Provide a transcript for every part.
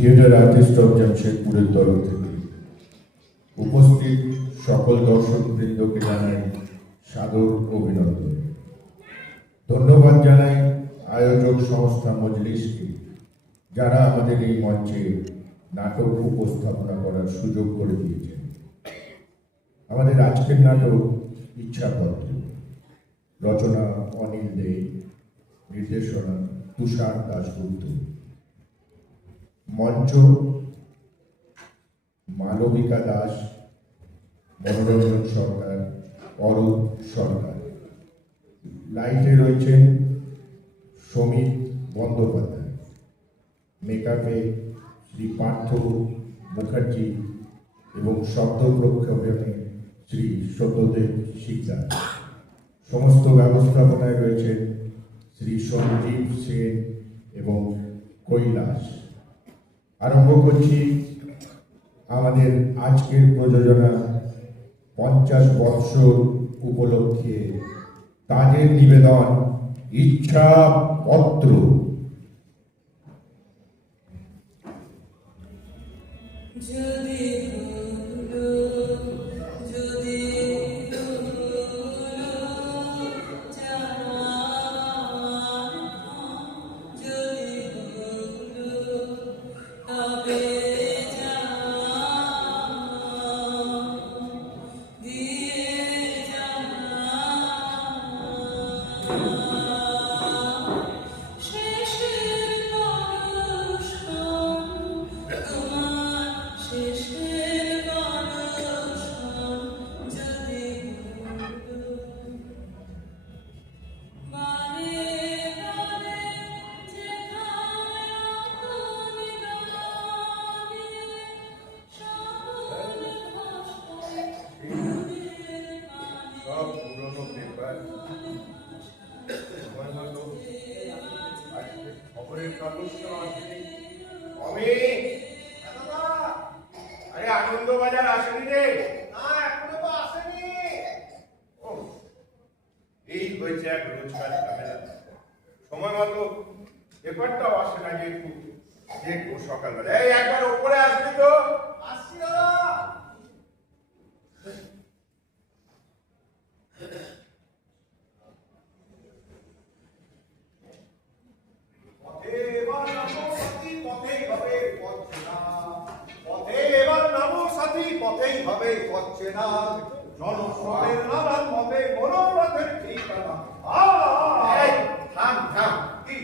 Theatre artist of জামশেদপুরের তরফ থেকে উপস্থিত সকল দর্শক বৃন্দকে জানাই সাদর অভিনন্দন। ধন্যবাদ জানাই আয়োজক সংস্থা মজলিসকে, যারা আমাদের এই মঞ্চে নাটক উপস্থাপনা করার সুযোগ করে দিয়েছেন। আমাদের আজকের নাটক ইচ্ছাপত্র, রচনা অনিল দে, নির্দেশনা তুষার দাশগুপ্ত, মঞ্চ মালবিকা দাস, মনোরঞ্জন সরকার, অরূপ সরকার। লাইটে রয়েছেন সমীর বন্দ্যোপাধ্যায়, মেকআপে শ্রী পার্থ মুখার্জি এবং শব্দ প্রক্ষেপণে শ্রী সত্যদেব শিকদার। সমস্ত ব্যবস্থাপনায় রয়েছেন শ্রী সঞ্জীব সেন এবং কৈলাস। আরম্ভ করছি আমাদের আজকের প্রযোজনা 50 বৎসর উপলক্ষে তাজের নিবেদন ইচ্ছাপত্র। আনন্দবাজার আসেনি রে? না, এখনো তো আসেনি। এই হয়েছে এক রোজকার ঝামেলা। সময় মতো পেপারটাও আসে না, যে একটু সকালবেলা। এই একবার ওপরে আসবি তো? আসছি দাদা। পথেই হবে হচ্ছে না জনস্রোতের নানান মতে মনোরথের ঠিকানা। থাম থাম, কি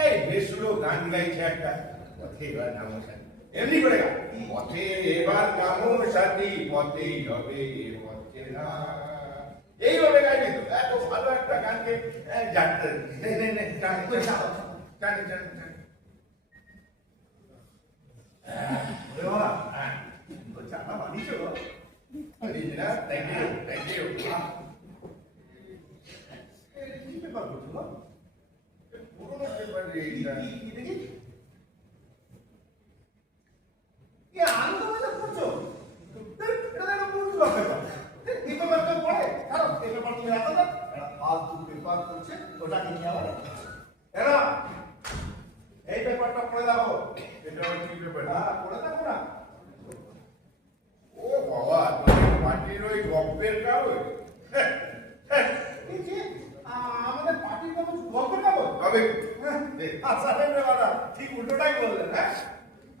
এই বেসুরো গান গাইছে একটা, পথে এবার নামো সাথী, এমনি করে গা, পথে এবার নামো সাথী, পথেই হবে হচ্ছে না, এইভাবে গাইবি তো। এত ভালো একটা গানকে জানতে Thank you. এই পেপারটা পড়ে দাও। এটা কি পেপার? পড়ে দাও না। ও বাবা, পার্টির ওই গল্পের কাগজ? আমাদের পার্টির কাগজ গল্পের কাগজ হবে? ঠিক উল্টোটাই বললেন। হ্যাঁ,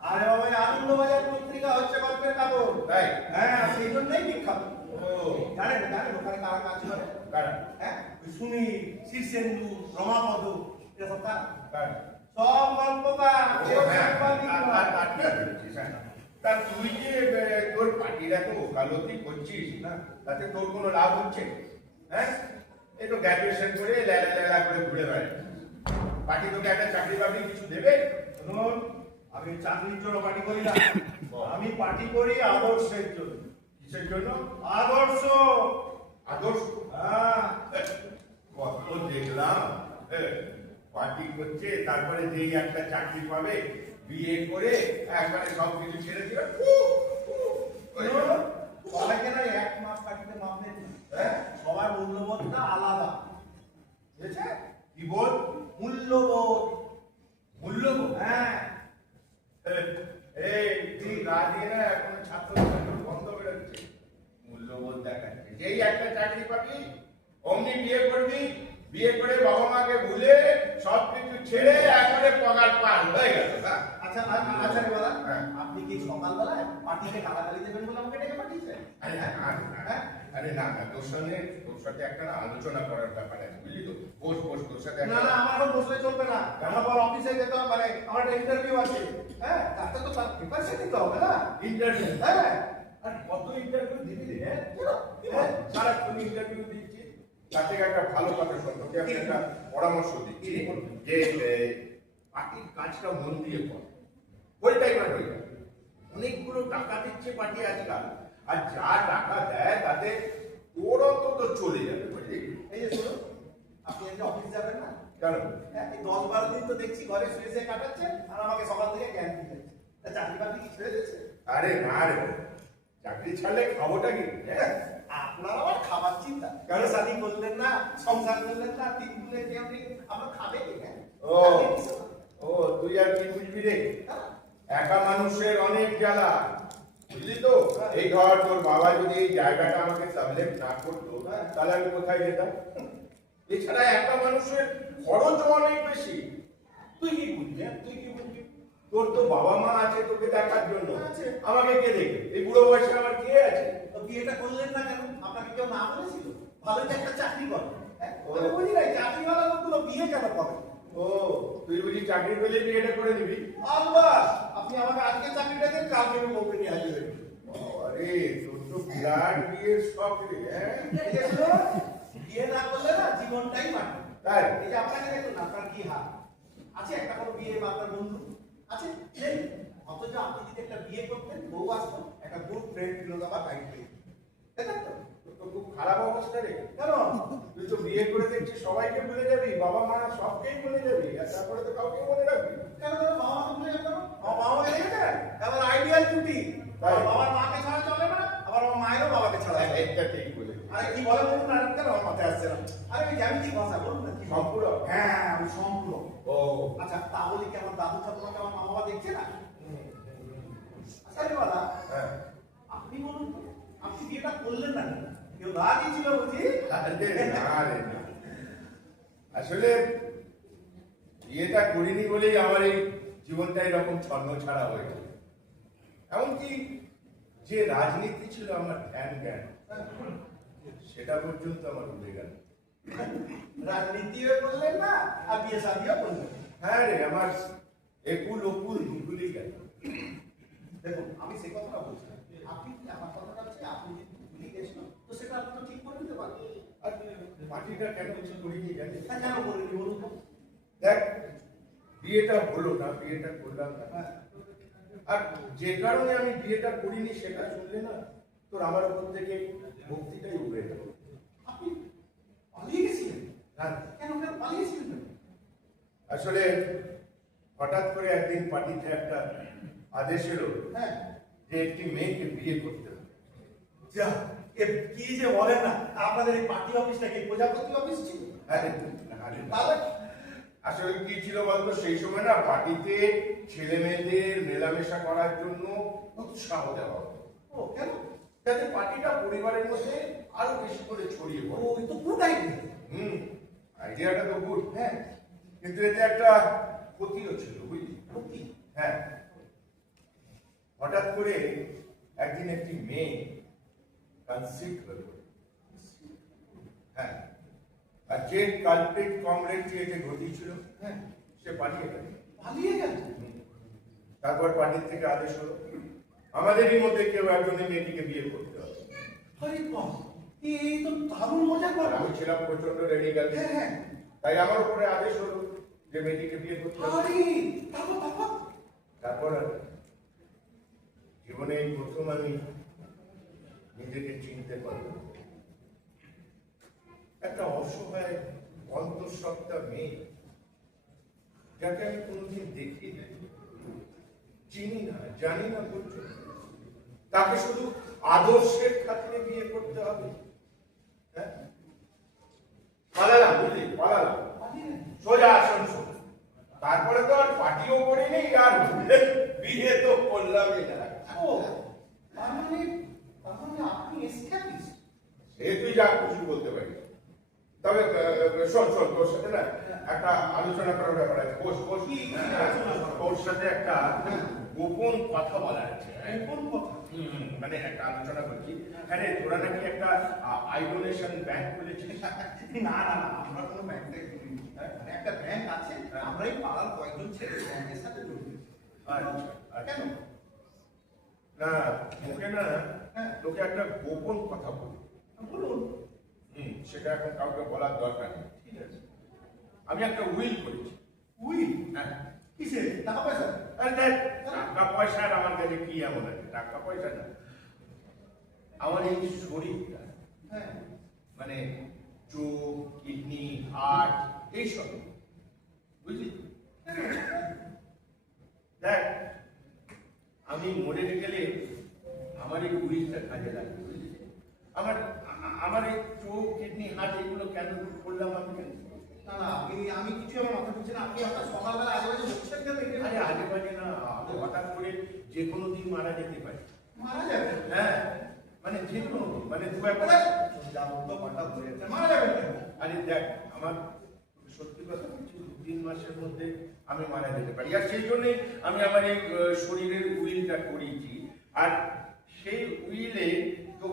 আরে বাবা, আনন্দবাজার পত্রিকা হচ্ছে গল্পের কাগজ, তাই? হ্যাঁ, সেই জন্যই বিখ্যাত। ও জানেন জানেন ওখানে কারা কাজ করে? কারা? হ্যাঁ, সুনীল, শীর্ষেন্দু, রমাপদ, এসব কারা? সব গল্পকার। তা তুই যে তোর পার্টির এত ওকালতি করছিস না, তাতে তোর কোনো লাভ হচ্ছে? হ্যাঁ, এই তো গ্র্যাজুয়েশন করে লেলা লেলা করে ঘুরে বেড়ায়, পার্টি তোকে একটা চাকরি বাকরি কিছু দেবে? শুনুন, আমি চাকরির জন্য পার্টি করি না, আমি পার্টি করি আদর্শের জন্য। কিসের জন্য? আদর্শ। আদর্শ? হ্যাঁ, কত দেখলাম পার্টি করছে, তারপরে যেই একটা চাকরি পাবে, বিয়ে করে একবারে সব কিছু ছেড়ে দিবে। সবাইকে না এক মাস পার্টিতে মাপ নেই। সবার মূল্যবোধটা আলাদা, বুঝেছে? কি বোধ? মূল্যবোধ। মূল্যবোধ? হ্যাঁ। ছেড়ে একবারে পগার পার হয়ে গেল না? আচ্ছা আচ্ছা রে বাবা, হ্যাঁ। আপনি কি সকালবেলায় পার্টিতে গালাগালি দেবেন বলে আমাকে ডেকে পাঠিয়েছেন? আরে না, আরে না, তোর সাথে একটা না আলোচনা করার ব্যাপার আছে, বুঝলি তো? বস, তোর সাথে না না, আমার এখন বসলে চলবে না, আমার পর অফিসে যেতে হবে, মানে আমার একটা ইন্টারভিউ আছে। হ্যাঁ, তাতে তো তার প্রিপারেশন নিতে হবে না? ইন্টারভিউ। হ্যাঁ। আর কত ইন্টারভিউ দিবি রে? কেন? হ্যাঁ, সারাক্ষণ ইন্টারভিউ দিচ্ছি। তার থেকে একটা ভালো কথা শোন, তোকে আমি একটা পরামর্শ দিচ্ছি যে পার্টির কাজটা মন দিয়ে কর, ওইটাই না হয়ে যাবে। অনেকগুলো টাকা দিচ্ছে পার্টি আজকাল, আর যা টাকা দেয় তাতে তোর অন্তত চলে যাবে, বুঝলি? এই যে শুনুন, আপনি আজকে অফিস যাবেন না? কেন? হ্যাঁ, এই 10-12 দিন তো দেখছি ঘরে শুয়ে শুয়ে কাটাচ্ছেন, আর আমাকে সকাল থেকে জ্ঞান দিয়ে যাচ্ছে। তা চাকরি বাকরি কি ছেড়ে দিয়েছে? আরে না রে, চাকরি ছাড়লে খাবোটা কি? হ্যাঁ, আপনার আবার খাবার চিন্তা, কেন শাদি করলেন না, সংসার করলেন না, তিন দিনে কেউ নেই, আপনার খাবে কি? হ্যাঁ, ও তুই আর কি বুঝবি রে? একা মানুষের অনেক জ্বালা, বুঝলি তো? এই ধর তোর বাবা যদি এই জায়গাটা আমাকে সাবলেট না করতো, তাহলে আমি কোথায় যেতাম? এছাড়া একা মানুষের খরচও অনেক বেশি। তুই কি বুঝবি? তুই কি বুঝবি? তোর তো বাবা মা আছে তোকে দেখার জন্য, আছে। আমাকে কে দেখে? এই বুড়ো বয়সে আমার কে আছে? তো বিয়েটা করলেন না কেন? আপনাকে কেউ না বলেছিল? ভালো যে একটা চাকরি করেন। হ্যাঁ, ও। আমি বুঝি নাই চাকরিওয়ালা লোকগুলো বিয়ে কেন করে? ও, তুই বুঝি চাকরি পেলে বিয়েটা করে দিবি? আলবাস, আপনি আমাকে আজকে চাকরিটা দেন, কালকে আমি বউকে নিয়ে আসবে। আরে তোর তো বিরাট বিয়ের শখ রে, হ্যাঁ? বিয়ে না করলে না জীবনটাই মাটি। তাই? এই যে আপনাকে দেখুন, আপনার কি হাল আছে? একটা কোনো বিয়ে বা আপনার বন্ধু আছে? নেই। অথচ আপনি যদি একটা বিয়ে করতেন, বউ আসতো, একটা গুড ফ্রেন্ড ফিলোসফার টাইপ পেয়ে, তাই না? তোর তো খুব খারাপ অবস্থা রে। কেন? তুই তো বিয়ে করে দেখছিস সবাইকে বলে যাবি, বাবা মা সবকেই বলে যাবি, আর তারপরে তো কাউকে মনে রাখবি। কেন কেন বাবা মা বলে যাবেন? আমার বাবা মাকে দেখেছেন? এবার আইডিয়াল জুটি। তাই? বাবার মাকে ছাড়া চলে না, আবার আমার মায়েরও বাবাকে ছাড়া চলে না। এটা ঠিক বলে। আরে কি বলে বলুন না, কেন আমার মাথায় আসছে না? আরে ওই জ্যামিতিক ভাষা বলুন না, কি সম্পূরক? হ্যাঁ, আমি সম্পূরক। ও, আচ্ছা, তাহলে কি আমার দাদু ঠাকুমাকে আমার মা বাবা দেখছে না? আচ্ছা রে বাবা, হ্যাঁ। আপনি বলুন তো, আপনি বিয়েটা করলেন না কেন? কেউ না দিয়েছিল বুঝি? আরে না রে না। আসলে বিয়েটা করিনি বলেই আমার এই জীবনটা এরকম ছন্ন ছাড়া হয়ে গেল। এমনকি যে রাজনীতি ছিল আমার ধ্যান জ্ঞান, সেটা পর্যন্ত আমার উঠে গেল। রাজনীতিও করলেন না, আর বিয়ে শাদিও করলেন না। হ্যাঁ রে, আমার একুল ওকুল দুকুলই গেল। দেখুন, আমি সে কথাটা বলছি না। আপনি কি আমার কথাটা হচ্ছে, আপনি যদি ভুলে গেছিল, তো সেটা আপনি তো ঠিক করে নিতে পারেন। আর পার্টিটা কেন কিছু করিনি জানিস? হ্যাঁ, কেন করেনি বলুন তো? দেখ, বিয়েটা হলো না, বিয়েটা করলাম না। হ্যাঁ। আর যে কারণে আমি বিয়েটা করিনি সেটা শুনলে না তোর আমার উপর থেকে ভক্তিটাই উড়ে গেল। আপনি পালিয়ে গেছিলেন? হ্যাঁ, কেন কেন পালিয়েছিলেন কেন? আসলে হঠাৎ করে একদিন পার্টিতে একটা আদেশ এলো হ্যাঁ। যে একটি মেয়েকে বিয়ে করতে হবে। যা, এ কি যে বলেন না, আপনাদের এই পার্টি অফিসটা কি প্রজাপতি অফিস ছিল? আরে, আরে, তাহলে আসলে কি ছিল বলতো, সেই সময় না পার্টিতে ছেলে মেয়েদের মেলামেশা করার জন্য উৎসাহ দেওয়া হতো, ও কেন? যাতে পার্টিটা পরিবারের মধ্যে আরো বেশি করে ছড়িয়ে ও, পড়ে। এ তো গুড আইডিয়া। আইডিয়াটা তো গুড, হ্যাঁ। কিন্তু এতে একটা ক্ষতিও ছিল, বুঝলি? সত্যি? হ্যাঁ, হঠাৎ করে একদিন একটি মেয়ে কনসিভ হয়ে পড়ে। হ্যাঁ, আর যে কালপ্রিট কমরেডটি এতে ঘটিয়েছিল, হ্যাঁ। সে পালিয়ে গেল। পালিয়ে গেল? তারপর পার্টির থেকে আদেশ হলো আমাদেরই মধ্যে কেউ একজনের মেয়েটিকে বিয়ে করতে হবে। আরে বাহ, এই তো দারুণ মজার আর ব্যাপার। আমি ছিলাম প্রচন্ড রেডিক্যাল, হ্যাঁ, হ্যাঁ। তাই আমার উপরে আদেশ হলো যে মেয়েটিকে বিয়ে করতে হবে। আরে, তারপর? তারপর জীবনে এই প্রথম আমি নিজেকে চিনতে পারলাম। একটা অসহায় অন্তঃসত্ত্বা মেয়ে, যাকে আমি কোনোদিন দেখি না, চিনি না, জানি না পর্যন্ত, তাকে শুধু আদর্শের খাতিরে বিয়ে করতে হবে। হ্যাঁ, পালালাম, বুঝলি, পালালাম পালিয়ে গেল? সোজা আসানসোল। তারপরে তো আর পার্টিও করিনি, আর বিয়ে তো করলামই না। ও, তার মানে আপনি এসকেপিস্ট? সে তুই যা খুশি বলতে পারিস। তবে শোন শোন, তোর সাথে না একটা আলোচনা করার ব্যাপার আছে। বস বস। কি আলোচনা করো? তোর সাথে একটা গোপন কথা বলার আছে। কোন কথা? মানে একটা আলোচনা করছি। হ্যাঁ রে, তোরা নাকি একটা আইডোনেশন ব্যাংক খুলেছিস। না না না, আমরা কোনো ব্যাংকে খুলিনি। মানে একটা ব্যাংক আছে, আমরাই পাড়ার কয়েকজন ছেলে ব্যাংকের সাথে জড়িত। আচ্ছা কেন? না, তোকে না তোকে একটা গোপন কথা বলি। বলুন। সেটা এখন কাউকে বলার দরকার নেই। ঠিক আছে। আমি একটা উইল করেছি। উইল? হ্যাঁ। কিসে? টাকা পয়সা? আরে দেখ, টাকা পয়সার আমার কাছে কি এমন আছে? টাকা পয়সা না, আমার এই শরীরটা, হ্যাঁ। মানে চোখ, কিডনি, হার্ট, এইসব, বুঝলি? দেখ, আমি মরে গেলে আমার এই উইলটা কাজে লাগবে, বুঝলি? আমার আমার এই চোখ, কিডনি, হার্ট এগুলো কেন করলাম আমি কেন? না না, আমি কিছু আমার মাথা ঢুকছে না। আপনি আপনার সকালবেলা আগে বাজে বসছেন কেন? আরে আজে বাজে না, আমি হঠাৎ করে যে কোনো দিন মারা যেতে পারি। মারা যাবে? হ্যাঁ, মানে যে কোনো দিন, মানে দু একটা। যা বলতো পাল্টা হয়ে যাচ্ছে। মারা যাবে কেন? আরে দেখ, আমার সত্যি কথা বলছি, 2-3 মাসের মধ্যে আমি মারা যেতে পারি। আর সেই জন্যই আমি আমার এই শরীরের উইলটা করেছি। আর সেই উইলে তো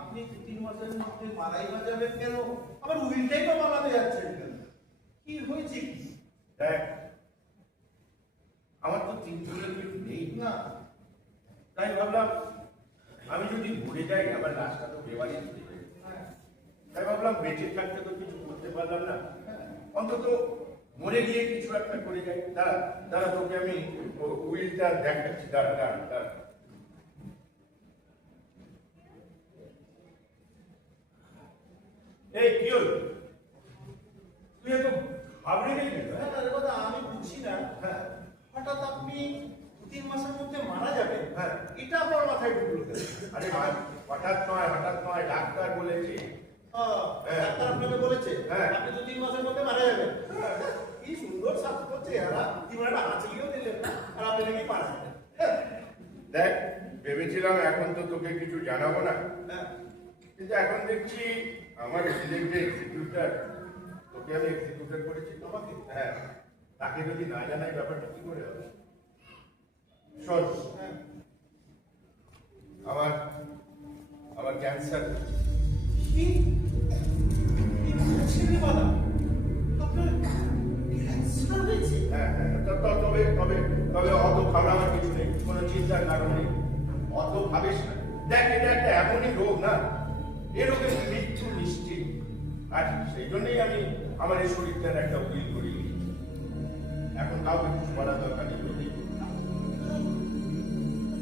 আপনি 2-3 মাসের মধ্যে মারাই বা যাবেন কেন? আবার উইলটাই তো বানাতে যাচ্ছেন কেন? কি হয়েছে কি? দেখ, আমার তো 3 চুলের কিছু নেই না। তাই ভাবলাম আমি যদি মরে যাই, আমার লাশটা তো বেবাড়ি দিতে হবে। হ্যাঁ। তাই ভাবলাম বেঁচে থাকতে তো কিছু করতে পারলাম না, অন্তত মরে গিয়ে কিছু একটা করে যাই। দাঁড়া দাঁড়া, তোকে আমি উইলটা দেখাচ্ছি। দাঁড়া দাঁড়া দাঁড়া। এই কি হল, তুই এত ঘাবড়ে গেলি? হ্যাঁ, আরে কথা আমি বুঝছি না। হ্যাঁ হঠাৎ আপনি 2-3 মাসের মধ্যে মারা যাবেন, হ্যাঁ। এটা আপনার মাথায় ঢুকলো কেন? আরে হঠাৎ নয়, ডাক্তার বলেছি। হ্যাঁ। ডাক্তার আপনাকে বলেছে হ্যাঁ। আপনি 2-3 মাসের মধ্যে মারা যাবেন? কি সুন্দর স্বাস্থ্য চেহারা, জীবনে একটা হাঁচিও দিলেন না, আর আপনি নাকি মারা যাবেন। দেখ, ভেবেছিলাম এখন তো তোকে কিছু জানাবো না, হ্যাঁ। কিন্তু এখন দেখছি আমার ছেলের যে এক্সিকিউটার, তোকে আমি এক্সিকিউটার করেছি তোমাকে। হ্যাঁ, তাকে যদি না জানাই ব্যাপারটা কি করে হবে? শোন, হ্যাঁ। আমার আমার ক্যান্সার। কি? কি বলছেন রে বাবা? আপনার ক্যান্সার হয়েছে? হ্যাঁ হ্যাঁ, তবে তবে তবে অত ঘাবড়াবার কিছু নেই, কোনো চিন্তার কারণ নেই, অত ভাবিস না। দেখ, এটা একটা এমনই রোগ না, এ রোগের মৃত্যু নিশ্চিত। আর সেই জন্যই আমি আমার এই শরীরটার একটা উইল করি। এখন কাউকে কিছু করার দরকার নেই।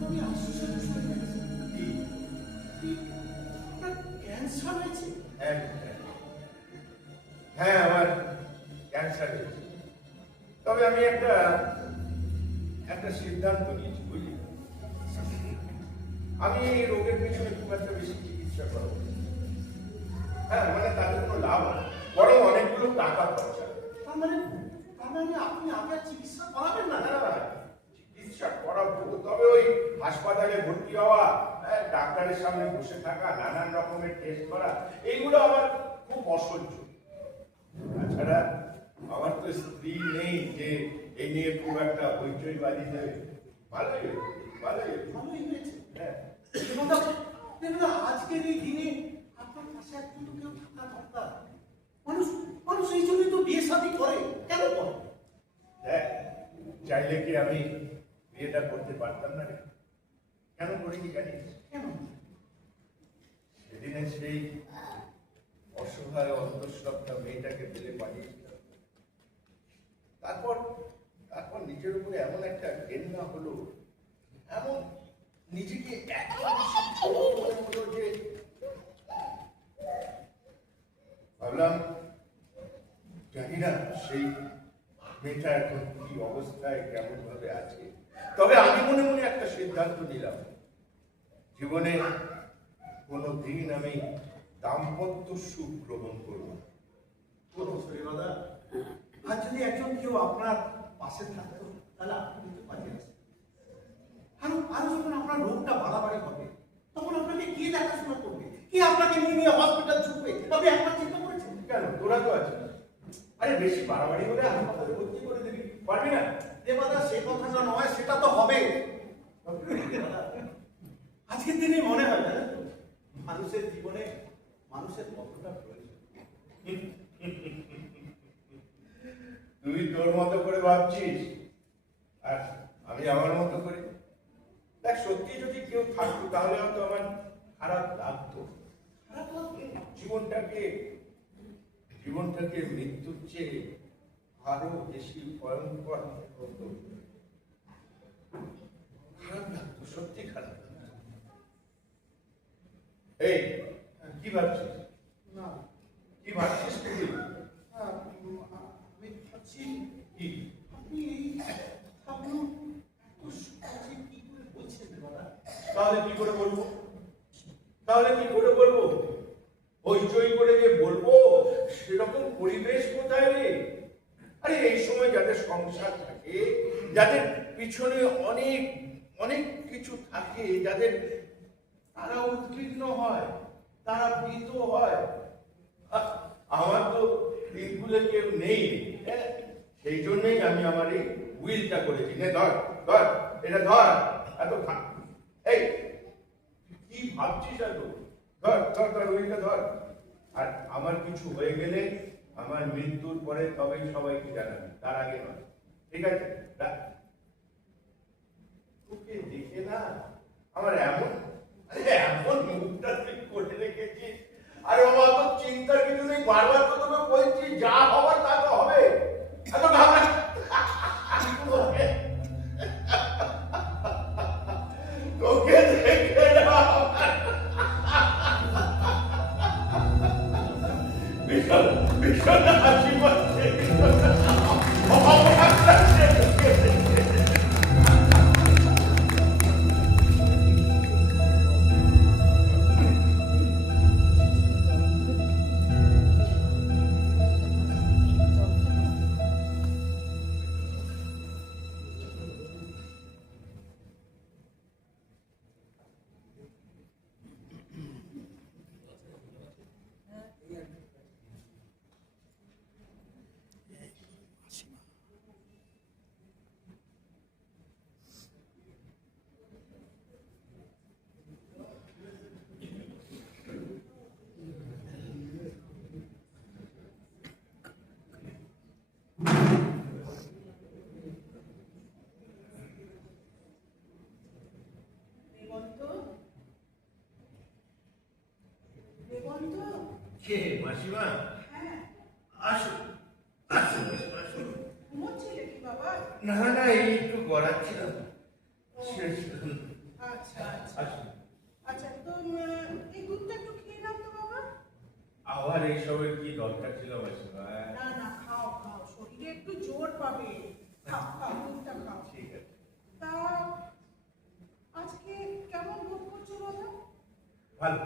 আমি আশ্চর্য হয়ে গেছি। আপনার ক্যান্সার হয়েছে? হ্যাঁ হ্যাঁ, আমার ক্যান্সার হয়েছে। তবে আমি একটা সিদ্ধান্ত নিয়েছি, বুঝলি? আমি এই রোগের পিছনে খুব একটা বেশি চিকিৎসা করবো। হ্যাঁ, মানে তাদের কোনো লাভ হয়, বরং অনেকগুলো টাকা খরচা। তার মানে আপনি আগে চিকিৎসা করাবেন না? না, চিকিৎসা করাবো, তবে ওই হাসপাতালে ভর্তি হওয়া, ডাক্তারের সামনে বসে থাকা, নানান রকমের টেস্ট করা, এইগুলো আমার খুব অসহ্য। তাছাড়া আমার তো স্ত্রী নেই যে এই নিয়ে খুব একটা হইচই বাজি দেবে। ভালোই হয়েছে, ভালোই হয়েছে। ভালোই হয়েছে। হ্যাঁ, দেখুন, আজকের এই দিনে আপনার পাশে একজন তো কেউ থাকা দরকার। মানুষ এই জন্যই তো বিয়ে শাদী করে। কেন করে? দেখ, চাইলে কি আমি বিয়েটা করতে পারতাম না রে? কেন করিনি জানিস? কেন? সেদিনে সেই অসহায় অন্তঃসত্ত্বা মেয়েটাকে ফেলে পাঠিয়েছিলাম। তারপর নিজের উপরে এমন একটা ঘেন্না হলো, এমন নিজেকে এত বেশি ছোট মনে হলো যে ভাবলাম, জানি না সেই মেয়েটা এখন কি অবস্থায় কেমন ভাবে আছে। তবে আমি মনে মনে একটা সিদ্ধান্ত নিলাম, জীবনে কোনোদিন আমি দাম্পত্য সুখ গ্রহণ করব না। কোনো শরীরদা, আর যদি একজন কেউ আপনার পাশে থাকতো তাহলে আপনি কিন্তু পাঠিয়ে আসতেন। আরো যখন আপনার রোগটা বাড়াবাড়ি হবে, তখন আপনাকে কে দেখাশোনা করবে? কে আপনাকে নিয়ে হসপিটাল ছুটবে? আপনি একবার চিন্তা করেছেন? কথাটা নয়, সেটা তো হবে। আজকের দিনে মনে হয় না মানুষের জীবনে মানুষের কতটা প্রয়োজন। তুই তোর মতো করে ভাবছিস আর আমি আমার মতো করে। দেখ, সত্যি যদি কেউ থাকতো তাহলে হয়তো আমার খারাপ লাগতো। খারাপ লাগতো জীবনটাকে মৃত্যুর চেয়ে আরো বেশি ভয়ঙ্কর হতো। খারাপ লাগতো, সত্যি খারাপ লাগতো। এই, কি ভাবছিস? না, কি ভাবছিস তুই? আমি ভাবছি কি? আপনি এই কথাগুলো এত সহজে কি করে বলছেন দাদা? তাহলে কি করে বলবো? হইচই করে যে বলবো সেরকম পরিবেশ কোথায় রে? আরে এই সময় যাদের সংসার থাকে, যাদের পিছনে অনেক অনেক কিছু থাকে, যাদের, তারা উদ্বিগ্ন হয়, তারা ভীত হয়। আমার তো দিনগুলো কেউ নেই, হ্যাঁ? সেই জন্যই আমি আমার এই উইলটা করেছি। নে ধর ধর, এটা ধর। এত এই কি ভাবছিস? এত ধর ধর ধর, উইলটা ধর। আর আমার কিছু হয়ে গেলে, আমার মৃত্যুর পরে তবেই সবাইকে জানাবি, তার আগে নয়, ঠিক আছে? তোকে দেখে না আমার এমন এমন মুখটা তুই করে রেখেছিস। আরে বাবা, তো চিন্তার কিছু নেই, বারবার তো তোকে বলছি যা হবার তা তো হবে। এত ভাবনা তোকে দেখে না ভীষণ ভীষণ হাসি পাচ্ছে, অবাক লাগছে। কে মাসিমা? আসো আসো আসো। না না, এই একটু গড়াচ্ছিলাম। আবার এইসবের কি দরকার ছিল মাসিমা? একটু জোর পাবে। খাও খাও, দুধটা খাও। ঠিক আছে। তা আজকে কেমন বোধ করছো বলো? ভালো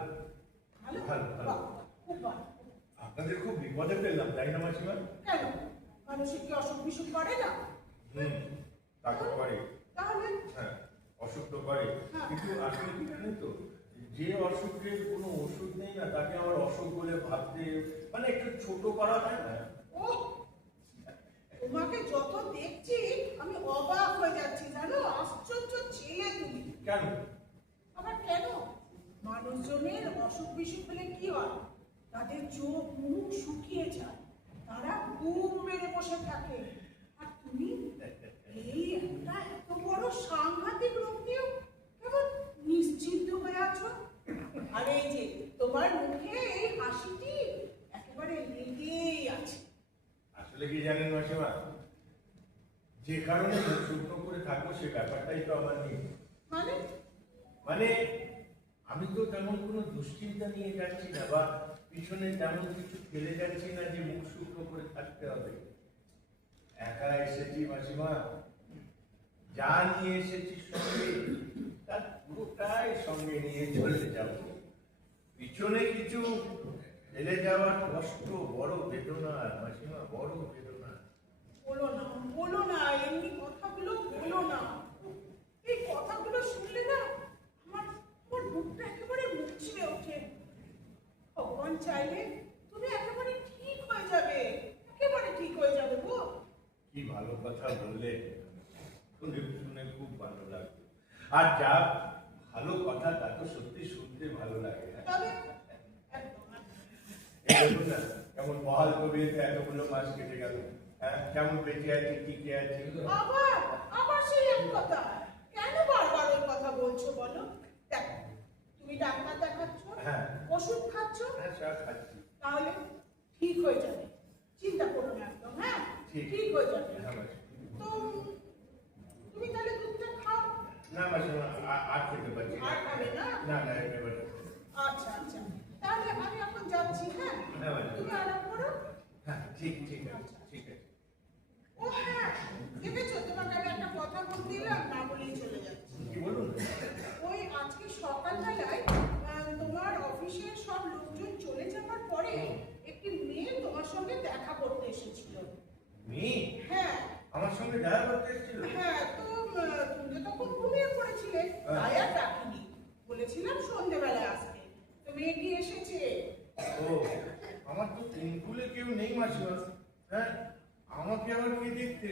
ভালো? ভালো ভালো। বাহ, খুব ভালো। আপনাদের খুব বিপদে ফেললাম, তাই না মাসিমা? কেন? মানুষের কি অসুখ বিসুখ করে না? তা তো করে। তাহলে হ্যাঁ, অসুখ তো করে, হ্যাঁ। কিন্তু আসলে কি জানেন তো, যে অসুখের কোনো ওষুধ নেই না, তাকে আমার অসুখ বলে ভাবতে মানে একটু ছোট করা হয় না? ও, তোমাকে যত দেখছি আমি অবাক হয়ে যাচ্ছি, জানো? আশ্চর্য ছেলে তুমি। কেন? আবার কেন? মানুষজনের অসুখ বিসুখ হলে কি হয়? তাদের চোখ মুখ শুকিয়ে যায়, তারা ঘুম মেরে বসে থাকে। আর তুমি এই একটা এত বড় সাংঘাতিক রোগ নিয়েও কেমন নিশ্চিন্ত হয়ে আছো। আর এই যে তোমার মুখে এই হাসিটি একেবারে লেগেই আছে। আসলে কি জানেন মাসিমা, যে কারণে মুখ শুকনো করে থাকবো সে ব্যাপারটাই তো আমার নেই। মানে মানে আমি তো তেমন কোনো দুশ্চিন্তা নিয়ে যাচ্ছি না, বা পিছনে তেমন কিছু ফেলে যাচ্ছি না যে মুখ শুকনো করে থাকতে হবে। একা এসেছি মাসিমা, যা নিয়ে এসেছি সঙ্গে তার পুরোটাই সঙ্গে নিয়ে চলে যাব। পিছনে কিছু ফেলে যাওয়ার কষ্ট বড় বেদনা মাসিমা, বড় বেদনা। বলো না এমনি কথাগুলো বলো না। এই কথাগুলো শুনলে না আমার আমার বুকটা একেবারে মুচড়ে ওঠে। ভগবান চাইলে তুমি একেবারে ঠিক হয়ে যাবে, একেবারে ঠিক হয়ে যাবে গো। কি ভালো কথা বললে, শুনে শুনে খুব ভালো লাগলো। আর যা ভালো কথা তা তো সত্যি শুনতে ভালো লাগে। তবে একদম এই দেখুন না কেমন বহাল কবিতে এতগুলো মাস কেটে গেল। হ্যাঁ, কেমন বেঁচে আছি, টিকে আছি। আবার আবার সেই এক কথা, কেন বারবার ওই কথা বলছো বলো? দেখো, তুমি ডাক্তার দেখাচ্ছ, হ্যাঁ। ওষুধ খাচ্ছ, হ্যাঁ, সব খাচ্ছি। তাহলে ঠিক হয়ে যাবে, চিন্তা করো না একদম। হ্যাঁ, ঠিক। ঠিক হয়ে যাবে। হ্যাঁ মাসি। তো তুমি তাহলে দুধটা খাও। না মাসিমা, আর খেতে পারছি না। আর খাবে না? না না, একেবারে না। আচ্ছা আচ্ছা, তাহলে আমি এখন যাচ্ছি। হ্যাঁ, হ্যাঁ, ম্যাডাম। তুমি আরাম করো। হ্যাঁ, ঠিক ঠিক আছে, ঠিক আছে। ও হ্যাঁ, ভেবেছো তোমাকে আমি একটা কথা বলতে এলাম, না বলেই চলে যাচ্ছি। কি বলুন? ওই আজকে সকালবেলায় তোমার অফিসের সব লোকজন চলে যাবার পরে একটি মেয়ে তোমার সঙ্গে দেখা করতে এসেছিল। মেয়ে হ্যাঁ আমার সঙ্গে দেখা করতে এসেছিল? হ্যাঁ, তো তুমি তো তখন ঘুমিয়ে পড়েছিলে, তাই আর ডাকিনি। বলেছিলাম সন্ধ্যেবেলায় আসবে, তো মেয়েটি এসেছে। ও, আমার তো তিনকুলে কেউ নেই মাসিমা। হ্যাঁ, আমাকে আবার কে দেখতে?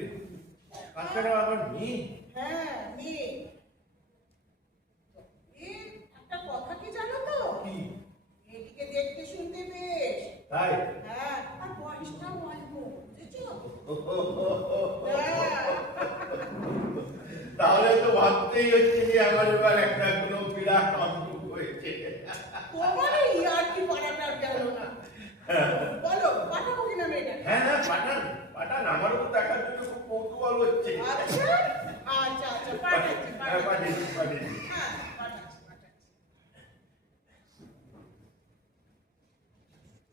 তাছাড়া আবার মেয়ে। হ্যাঁ, মেয়ে। একটা কথা কি জানো তো, কি? মেয়েটিকে দেখতে শুনতে বেশ। তাই? হ্যাঁ, আর বয়সটাও অল্প, বুঝেছো? তাহলে তো ভাবতেই হচ্ছে যে আমার এবার একটা কোনো বিরাট অঙ্ক হয়েছে। তোমার এই আর কি পাঠাটার গেল না। বলো, পাঠাবো কিনা মেয়েটা? হ্যাঁ হ্যাঁ, পাঠান পাঠান, আমারও তো দেখার জন্য খুব কৌতূহল হচ্ছে। আচ্ছা আচ্ছা আচ্ছা, পাঠাচ্ছি হ্যাঁ, পাঠাচ্ছি। পাঠিয়েছি পাঠিয়েছি। হ্যাঁ, পাঠাচ্ছি পাঠাচ্ছি।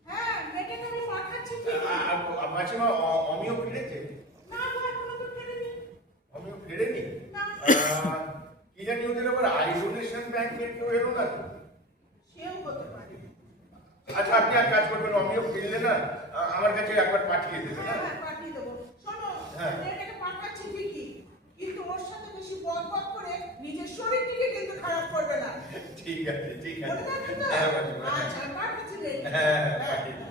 হ্যাঁ, মেয়েটাকে আমি পাঠাচ্ছি ঠিক। মাসিমা, অমিও ফিরেছে? না গো, এখনো তো ফেরেনি। অমিও ফেরেনি? না। কি জানি ওদের আবার আই ডোনেশন ব্যাংকের কেউ এলো না তো? সেও হতে পারে। আচ্ছা, আপনি এক কাজ করবেন, অমিও ফিরলে না আমার কাছে একবার পাঠিয়ে দেবেন। হ্যাঁ হ্যাঁ, পাঠিয়ে দেবো। শোনো, হ্যাঁ। মেয়েটাকে পাঠাচ্ছি ঠিকই, কিন্তু ওর সাথে বেশি বক বক করে নিজের শরীরটিকে কিন্তু খারাপ করবে না। ঠিক আছে, ঠিক আছে। মনে থাকবে তো? হ্যাঁ, মাসিমা, হ্যাঁ। আচ্ছা, পাঠাচ্ছি মেয়েটাকে। হ্যাঁ, হ্যাঁ, পাঠিয়ে দিন।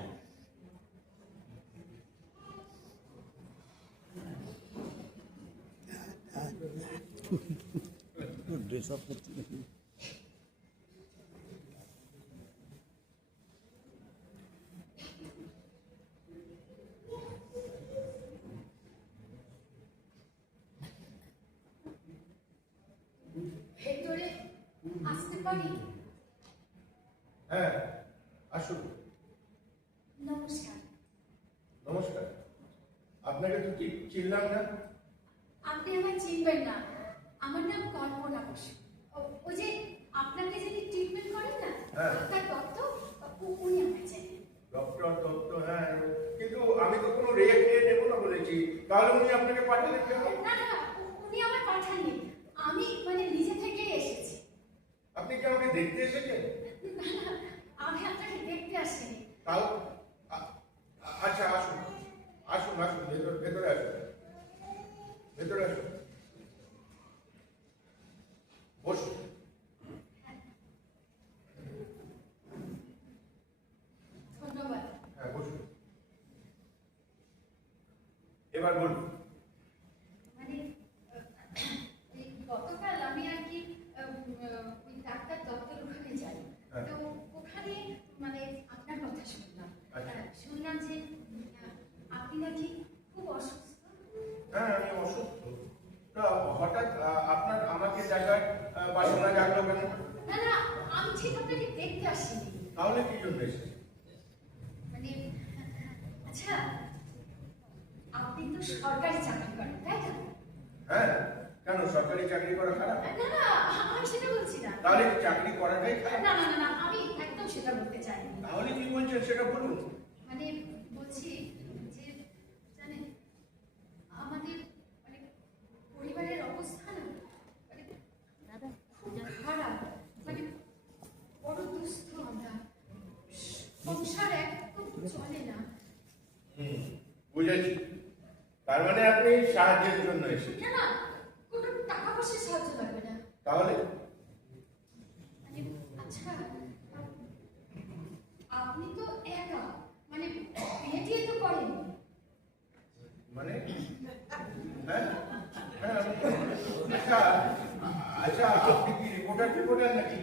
ড্রেস আপ করতে ভেতরে আসতে পারি? হ্যাঁ, আসুন। নমস্কার। নমস্কার। আপনাকে তো ঠিক চিনলাম না। আপনি আমায় চিনবেন না, আমার নাম কল্পনা বসু। ও যে আপনাকে যিনি ট্রিটমেন্ট করেন না, হ্যাঁ। তার দত্ত, উনি আমায় চেনেন। ডক্টর দত্ত, হ্যাঁ, কিন্তু আমি তো কোনো রেট খেয়ে নেবো না বলেছি। তাহলে উনি আপনাকে পাঠালেন কেন? না না, উনি আমায় পাঠাননি, আমি মানে নিজে থেকেই এসেছি। আপনি কি আমাকে দেখতে এসেছেন? না না, আমি আপনাকে দেখতে আসিনি। তাও আচ্ছা, আসুন আসুন আসুন, ভেতরে আসুন, ভেতরে আসুন, বসুন। ধন্যবাদ। হ্যাঁ, বসুন। এবার বলুন। মানে এই গতকাল আমি আর কি ওই ডাক্তার দত্তের ওখানে যাই, হ্যাঁ। তো ওখানে মানে আপনার কথা শুনলাম। আচ্ছা। শুনলাম যে আপনি নাকি খুব অসুস্থ। হ্যাঁ, আমি অসুস্থ। তা হঠাৎ আপনার আমাকে জায়গায় বাসনা জাগলো কেন? না না, আমি ঠিক আপনাকে দেখতে আসিনি। তাহলে কি জন্য এসেছেন? মানে আচ্ছা, আপনি তো সরকারি চাকরি করেন, তাই না? হ্যাঁ, কেন সরকারি চাকরি করা খারাপ? না না, আমি সেটা বলছি না। তাহলে কি চাকরি করাটাই না খারাপ? না না না, আমি একদম সেটা বলতে চাইনি। তাহলে কি বলছেন সেটা বলুন। মানে বলছি যে জানেন, আমাদের মানে পরিবারের অবস্থা না মানে খুব খারাপ, মানে বড় দুস্থ আমরা, সংসার একদম চলে না। বুঝেছি। তার মানে আপনি সাহায্যের জন্য এসেছেন। না না, কোনো টাকা পয়সার সাহায্য লাগবে না। তাহলে মানে আচ্ছা, আপনি তো একা, মানে বিয়ে তো করেন। মানে হ্যাঁ হ্যাঁ, আমি আচ্ছা আচ্ছা, আপনি কি রিপোর্টার নাকি?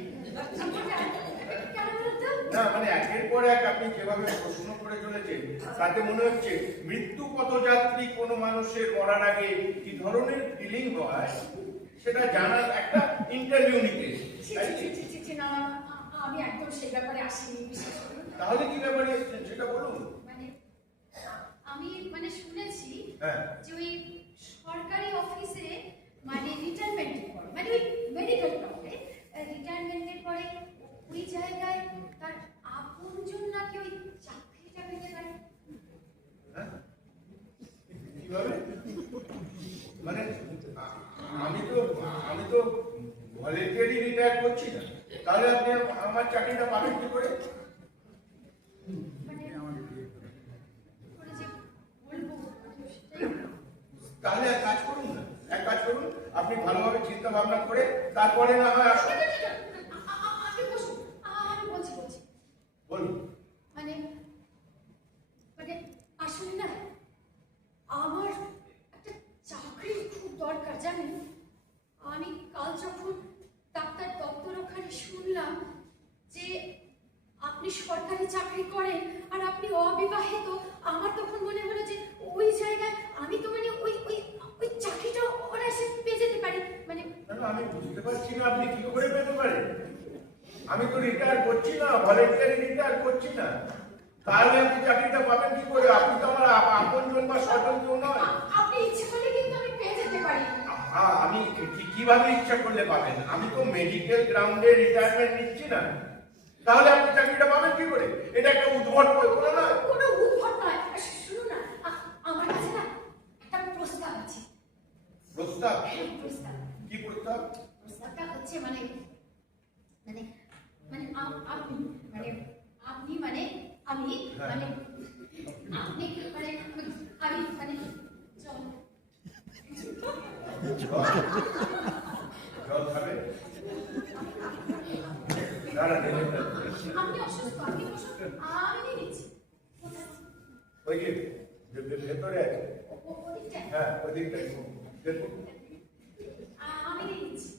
কেন বলুন তো? না মানে একের পর এক আপনি যেভাবে প্রশ্ন করে চলেছেন তাতে মনে হচ্ছে মৃত্যু পথযাত্রী কোনো মানুষের মরার আগে কি ধরনের ফিলিং হয় সেটা জানার একটা ইন্টারভিউ নিতে। না, আমি একদম সেই ব্যাপারে আসিনি, বিশ্বাস করুন। তাহলে কি ব্যাপারে এসেছেন সেটা বলুন। মানে আমি মানে শুনেছি হ্যাঁ। যে ওই সরকারি অফিসে মানে রিটায়ারমেন্টের পরে, মানে ওই মেডিকেল ক্লাবে রিটায়ারমেন্টের পরে ওই জায়গায় তার আপনজন নাকি ওই চাকরিটা পেতে পারে। হ্যাঁ? কিভাবে? মানে আমি তো ভলেন্টারি রিটায়ার করছি না, তাহলে আপনি আমার চাকরিটা পাবেন কি করে? মানে করে যে বলবো সেটাই। তাহলে এক কাজ করুন না, আপনি ভালোভাবে চিন্তা ভাবনা করে তারপরে না হয় আসুন। আপনি বসুন, আমি বলছি বলুন। মানে মানে আসলে না আমার একটা চাকরির খুব দরকার, জানেন। আমি কাল যখন ডাক্তার দপ্তর ওখানে শুনলাম যে আপনি সরকারি চাকরি করেন আর আপনি অবিবাহিত, আমার তখন মনে হলো যে ওই জায়গায় আমি তো মানে ওই ওই ওই চাকরিটা ওরা এসে পেয়ে যেতে পারি। মানে আমি বুঝতে পারছি না আপনি কি করে পেতে পারেন। আমি তো রিটায়ার করছি না, ভলেন্টারি রিটায়ার করছি না, তাহলে আপনি চাকরিটা পাবেন কি করে? আপনি তো আমার আপনজন বা স্বজন কেউ নয়। আপনি ইচ্ছে করলে কিন্তু আমি পেয়ে যেতে পারি। আমি কিভাবে ইচ্ছা করলে পাবেন? আমি তো মেডিকেল গ্রাউন্ডে রিটায়ারমেন্ট নিচ্ছি না, তাহলে আপনি চাকরিটা পাবেন কি করে? এটা একটা উদ্ভট কল্পনা নয়? কোনো উদ্ভট নয়। শুনুন না, আমার কাছে না একটা প্রস্তাব আছে। প্রস্তাব? প্রস্তাব কি প্রস্তাব? প্রস্তাবটা হচ্ছে মানে মানে মানে আপনি মানে আপনি মানে আমি মানে আপনি মানে আমি মানে জল খাবে? না না, আপনি অসুস্থ, আপনি অসুস্থ, আমি নিয়ে নিচ্ছি। ওই যে ভেতরে আছে। ওদিকটায় হ্যাঁ, ওই দিকটাই দেখুন। আমি নিয়ে নিচ্ছি।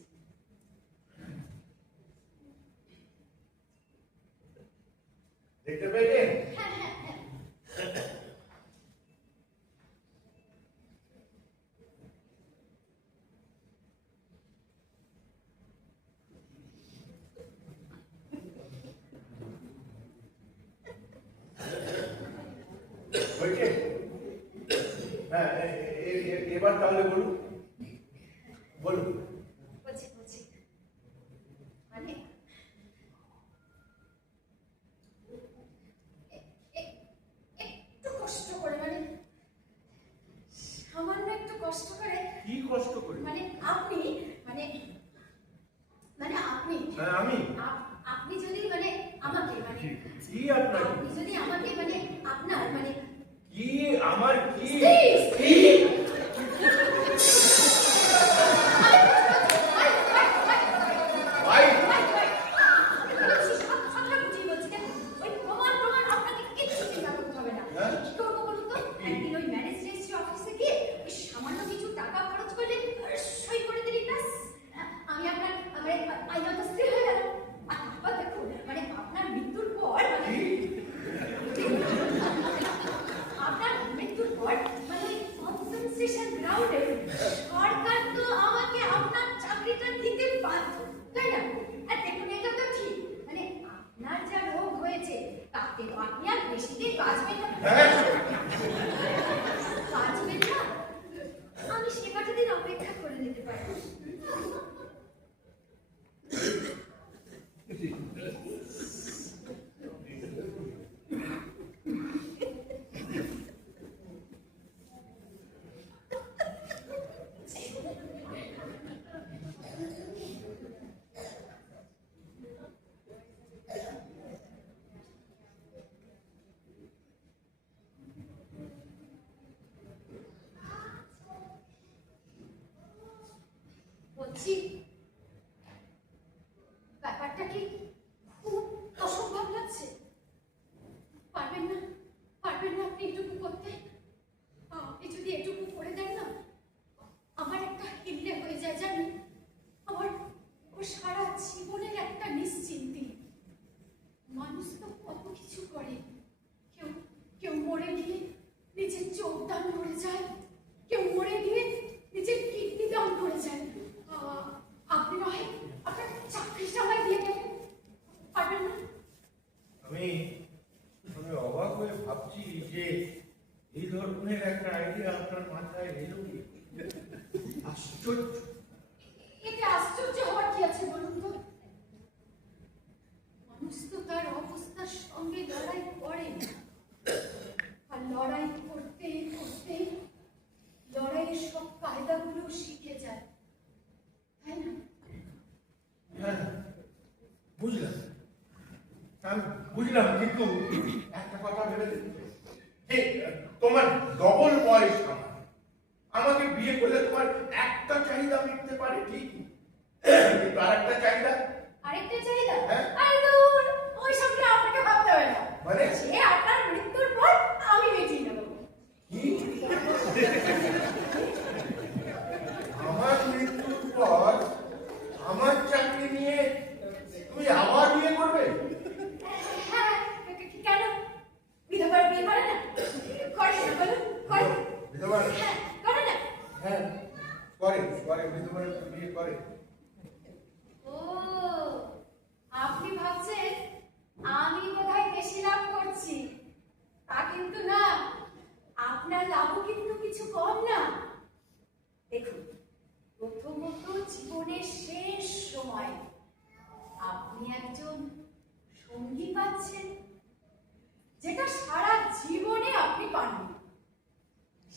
দেখতে পেয়েছেন? হ্যাঁ হ্যাঁ হ্যাঁ। হয়েছে? হ্যাঁ, এবার তাহলে বলুন। বলছি মানে একটু কষ্ট করে, মানে সামান্য একটু কষ্ট করে, কি কষ্ট করে? মানে আপনি মানে মানে আপনি হ্যাঁ, আমি? আপনি যদি মানে আমাকে মানে কি আপনার? আপনি যদি আমাকে মানে আপনার মানে কি আমার কি? স্ত্রী ভাই, সরকার তো আমাকে আপনার চাকরিটা দিতে বাধ্য, তাই না? আর দেখুন, এটা তো ঠিক, মানে আপনার যা রোগ হয়েছে তাতে তো আপনি আর বেশি দিন বাঁচবেন না। বাঁচবেন না, আমি সেবাটা দিন অপেক্ষা করে নিতে পারি। বলছি, ব্যাপারটা কি খুব অসম্ভব লাগছে? পারবেন না আপনি এটুকু করতে? আপনি যদি এটুকু করে দেন না, আমার একটা হিল্লে হয়ে যায়, জানেন। আইডিয়া আপনার মাথায় এলো কি? আশ্চর্য। এতে আশ্চর্য হওয়ার কি আছে বলুন তো? মানুষ তো তার অবস্থার সঙ্গে লড়াই করে, আর লড়াই করতে করতে লড়াইয়ের সব কায়দাগুলো শিখে যায়, তাই না? হ্যাঁ, বুঝলাম। আমি বুঝলাম, কিন্তু একটা কথা ভেবে দেখতে, যে তোমার ডবল বয়স আমাকে বিয়ে করলে তোমার একটা চাহিদা মিটতে পারে ঠিক, কিন্তু আরেকটা চাহিদা, আরেকটা চাহিদা? হ্যাঁ। আরে দূর, ওই সবটা আপনাকে ভাবতে হবে না। মানে? সে আপনার মৃত্যুর পর আমি মিটিয়ে নেব। কি? আমার মৃত্যুর পর আমার চাকরি নিয়ে তুমি আবার বিয়ে করবে? হ্যাঁ, কেন? বিধবার বিয়ে করে না? করে না বলুন, করে। বিধবা? হ্যাঁ, করে না? হ্যাঁ, করে বিধবা বিয়ে করে। ও, আপনি ভাবছেন আমি বোধহয় বেশি লাভ করছি, তা কিন্তু না। আপনার লাভও কিন্তু কিছু কম না। দেখুন, প্রথমত জীবনের শেষ সময় আপনি একজন সঙ্গী পাচ্ছেন, যেটা সারা জীবনে আপনি পাননি।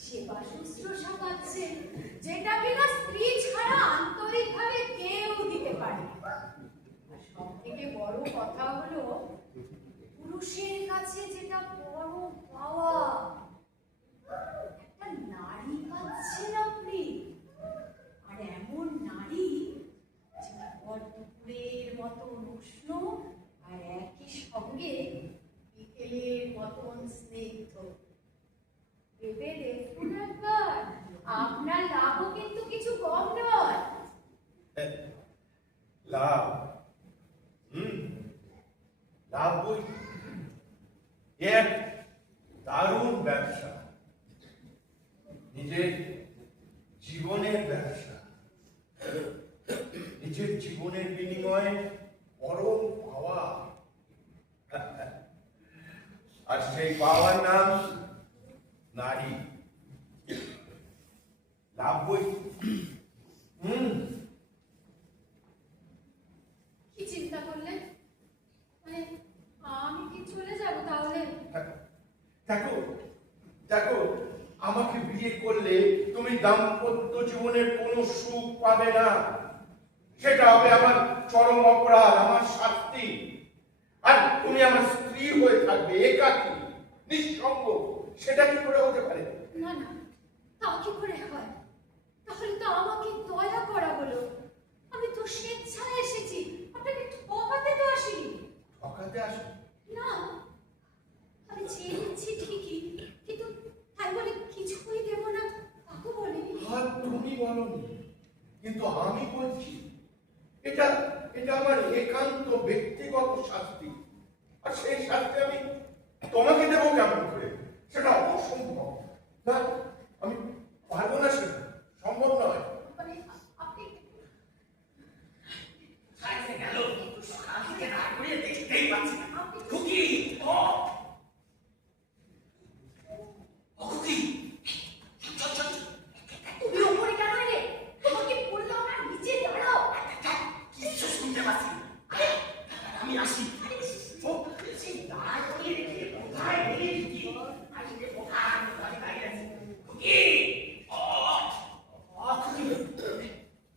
সেবা শুশ্রূষা পাচ্ছেন, যেটা কিনা স্ত্রী ছাড়া আন্তরিকভাবে কেউ দিতে পারে। আর সব থেকে বড় কথা হলো, পুরুষের কাছে যেটা বড় পাওয়া, একটা নারী পাচ্ছেন আপনি। আর এমন নারী যেটা ভর দুপুরের মতন উষ্ণ, আর একই সঙ্গে বিকেলের মতন স্নিগ্ধ। ভেবে দেখুন একবার, আপনার লাভও কিন্তু কিছু কম নয়। লাভ? লাভ বই এক দারুণ ব্যবসা, নিজের জীবনের ব্যবসা, নিজের জীবনের বিনিময়ে পরম পাওয়া, আর সেই পাওয়ার নাম নারী। লাভ বই। কি চিন্তা করলেন? মানে আমি কি চলে যাব তাহলে? দেখো দেখো, আমাকে বিয়ে করলে তুমি দাম্পত্য জীবনের কোনো সুখ পাবে না। সেটা হবে আমার চরম অপরাধ, আমার শাস্তি। আর তুমি আমার স্ত্রী হয়ে থাকবে, একাকী, নিঃসঙ্গ। সেটা কি করে হতে পারে? না না, তা কি করে হয়? তাহলে তো আমাকে দয়া করা হলো। আমি তো স্বেচ্ছায় এসেছি, আপনাকে ঠকাতে তো আসিনি। ঠকাতে আসো? না, আমি চেয়ে নিচ্ছি ঠিকই, কিন্তু তাই বলে কিছুই দেব না কাকু বলেনি। আর তুমি বলনি, কিন্তু আমি বলছি। এটা এটা আমার একান্ত ব্যক্তিগত শাস্তি, আর সেই শাস্তি আমি তোমাকে দেবো কেমন করে? সেটা অসম্ভব। না, আমি পারবো না, সেটা সম্ভব নয়। মানে আপনি গেল কালকে না করে দেখতেই পাচ্ছি না। আপনি খুকি, ও খুকি, চল চল, তুমি ওপরে কেন এলে? তোমাকে বললাম না নিচে দাঁড়াও। কিছু শুনতে পাচ্ছি না। আমি আসি। ও সেই দাঁড় করিয়ে রেখে কোথায় গেলি খুকি? আসলে কোথায় দাঁড়িয়ে আছি খুকি? ও খুকি,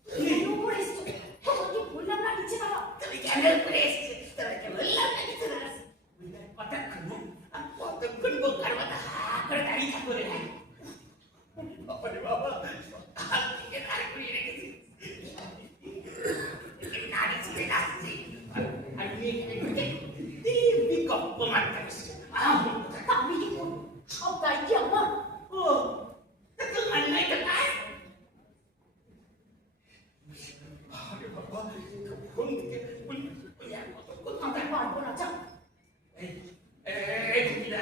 তুমি ওপরে এসছো, তোমাকে বললাম না নিচে দাঁড়াও। তুমি কেন করে এসেছে? তোমাকে বললাম না কিছু না। কতক্ষণ বোকার মতো হা করে দাঁড়িয়ে থাকো রে। বাবারে বাবা, হাত থেকে দাঁড় করিয়ে রেখেছি। নারী ছেড়ে আসছি, আর মেয়ে এখানে দিব্যি গপ্প মারতে বসছে। আমি কি করবো? সব দায়িত্ব কি আমার? ও তোমার নাই তো কাজ। আরে বাবা, ফোন দিতে বলি আর কতক্ষণ আমি পারবো না, যাও। এই খুকিরা,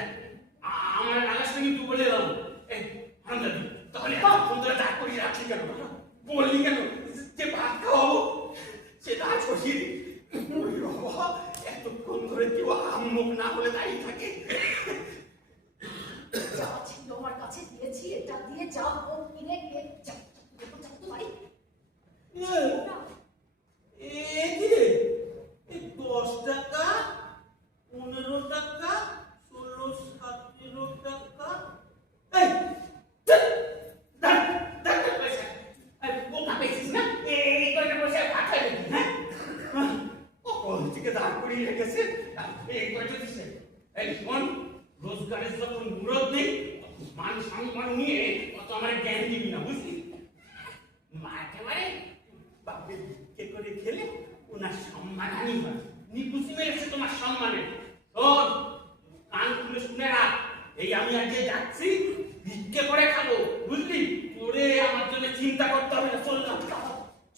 আমার নাগার সঙ্গে তুই বলে এলাম। এই হারামজাদি, তাহলে ফোন ধরে দাঁড় করিয়ে রাখছি কেন? বললি কেন যে ভাত খাওয়াবো? সেটা আজ বসিয়ে দি। বাবা, এতক্ষণ ধরে কেউ আম্মুখ না বলে দাঁড়িয়ে থাকে। যা ছিল আমার কাছে দিয়েছি, এটা চাকরি রেখেছে এই কয়টা দিছে। এই শোন, রোজগারের যখন মুরত নেই মান সম্মান নিয়ে অত আমার জ্ঞান দিবি না, বুঝলি? মা একেবারে বাপে কে করে খেলে ওনার সম্মান হানি হয়, নিকুচি মেরেছে তোমার সম্মানে। শোন, কান খুলে শুনে রাখ, এই আমি আজকে যাচ্ছি, ভিক্ষে করে খাবো, বুঝলি? তোরে আমার জন্য চিন্তা করতে হবে না, চললাম।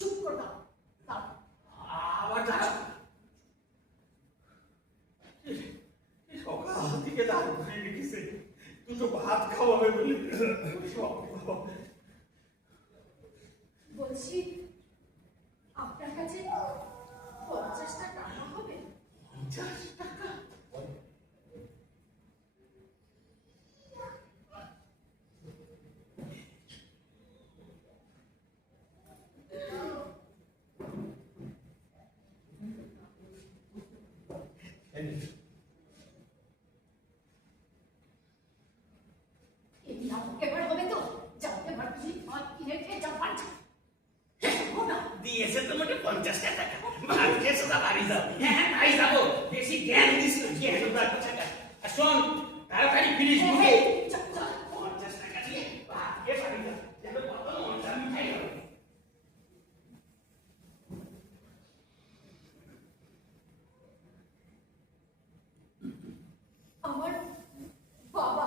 চুপ কর দাও, দাও। আবার যাস সকাল থেকে দাঁড় ঘুরে রেখেছে, দুটো ভাত খাওয়াবে বলে সব বলছি আপনার কাছে 50টা টাকা হবে? 50 টাকা? এই নাও, এবার হবে তো? যাও এবার বুঝি ভাত কিনে খেয়ে যাও বাড়ি। দিয়েছে তোমাকে 50 টাকা, ভাত খেয়ে সোজা বাড়ি যাও। হ্যাঁ তাই যাবো, বেশি জ্ঞান দিস না, জ্ঞান রাখবো টাকা। আর শোন, তাড়াতাড়ি ফিরিস, বুঝলি? 50 টাকা দিয়ে ভাত খেয়ে বাড়ি যাও, যেন কত মনটা মিঠাই হবে। আমার বাবা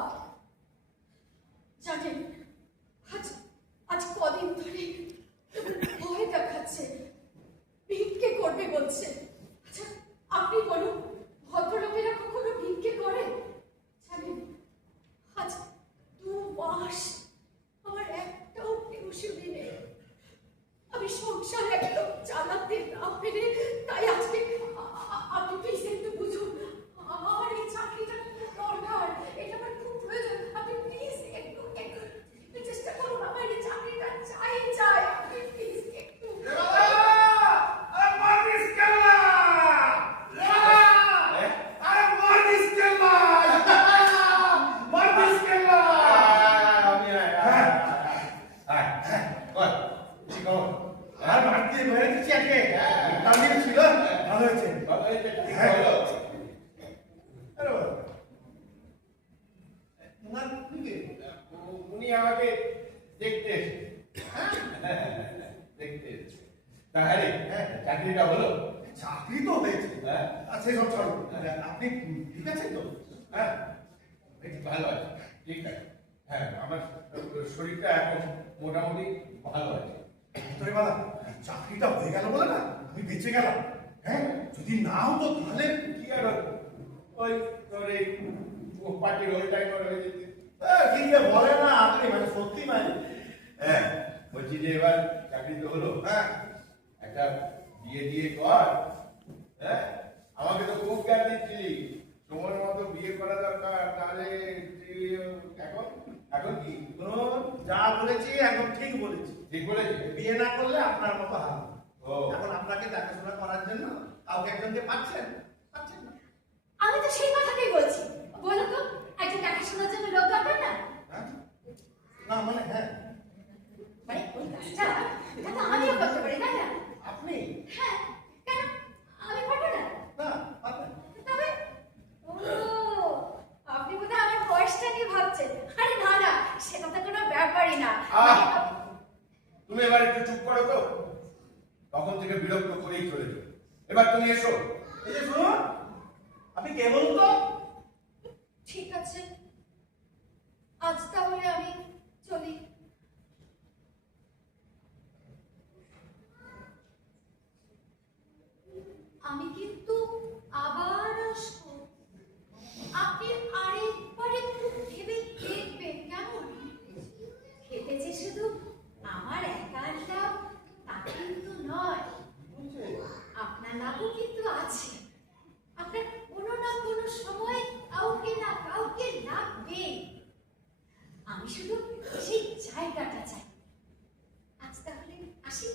জানেন আজ আজ কদিন ধরে ভয় দেখাচ্ছে, ভিক্ষে করবে বলছে। আচ্ছা আপনি বলুন, ভদ্রলোকেরা কখনো ভিক্ষে করে? জানেন আজ 2 মাস আমার একটাও টিউশনি নেই, আমি সংসার একদম চালাতে না পেরে, তাই আজকে আপনি প্লিজ একটু বুঝুন, আমার এই চাকরিটা খুব দরকার, এটা আমার খুব প্রয়োজন, আপনি প্লিজ একটু একটু চেষ্টা করুন, আমার এই চাকরিটা চাই চাই, আপনি প্লিজ একটু। আর বাড়িতে বেড়ে দিচ্ছি আজকে, তাদের ছিল ভালো হয়েছে, ভালো হয়েছে, ঠিক হলো। আরে বাবা, উনার উনি আমাকে দেখতে এসেছে, দেখতে এসেছে। তাহলে চাকরিটা হলো? চাকরি তো হয়েছে, আর সেসব ছাড়ো, আপনি ঠিক আছেন তো? হ্যাঁ ভালো আছে, ঠিক আছে। হ্যাঁ আমার শরীরটা এখন মোটামুটি ভালো আছে। তোরে বাবা, চাকরিটা হয়ে গেল বলে না আমি বেঁচে গেলাম। হ্যাঁ, যদি না হতো তাহলে কি আর হতো? ওই তোর এই পার্টির ওইটাই করে হয়ে যেত। কি যে বলে না আপনি, মানে সত্যি মানে। হ্যাঁ বলছি যে এবার চাকরি তো হলো, হ্যাঁ একটা বিয়ে দিয়ে কর। হ্যাঁ আমাকে তো খুব জ্ঞান দিচ্ছিলি, সময় মতো বিয়ে করা দরকার, তাহলে এখন এখন কি শুনুন, যা বলেছি একদম ঠিক বলেছি। ঠিক বলেছি? বিয়ে না করলে আপনার মতো হাল। ও এখন আপনাকে দেখাশোনা করার জন্য কাউকে একজনকে পাচ্ছেন পাচ্ছেন না? আমি তো সেই কথাটাই বলছি, বলো তো একজন দেখাশোনার জন্য লোক দরকার না? হ্যাঁ না মানে হ্যাঁ মানে ওই কাজটা এটা তো আমিও করতে পারি, তাই না? আপনি হ্যাঁ, কেন আমি পারবো না? না পাবেন। তবে ও আপনি বোধহয় আমার বয়সটা নিয়ে ভাবছেন। আরে না না, সেটা তো কোনো ব্যাপারই না। তুমি এবার একটু চুপ করো তো, তখন থেকে বিরক্ত করেই চলেছো। এবার তুমি এসো। এই যে শুনুন, আপনি কে বলুন তো? ঠিক আছে, আজ তাহলে আমি চলি। আমি কিন্তু আবার আসবো, আপনি আরেকবার একটু ভেবে দেখবেন কেমন? খেতে যে শুধু আমার একার লাভ তা কিন্তু নয়, আপনার লাভও কিন্তু আছে। আপনার কোনো না কোনো সময় কাউকে না কাউকে লাগবে, আমি শুধু সেই জায়গাটা চাই। আজ তাহলে আসি।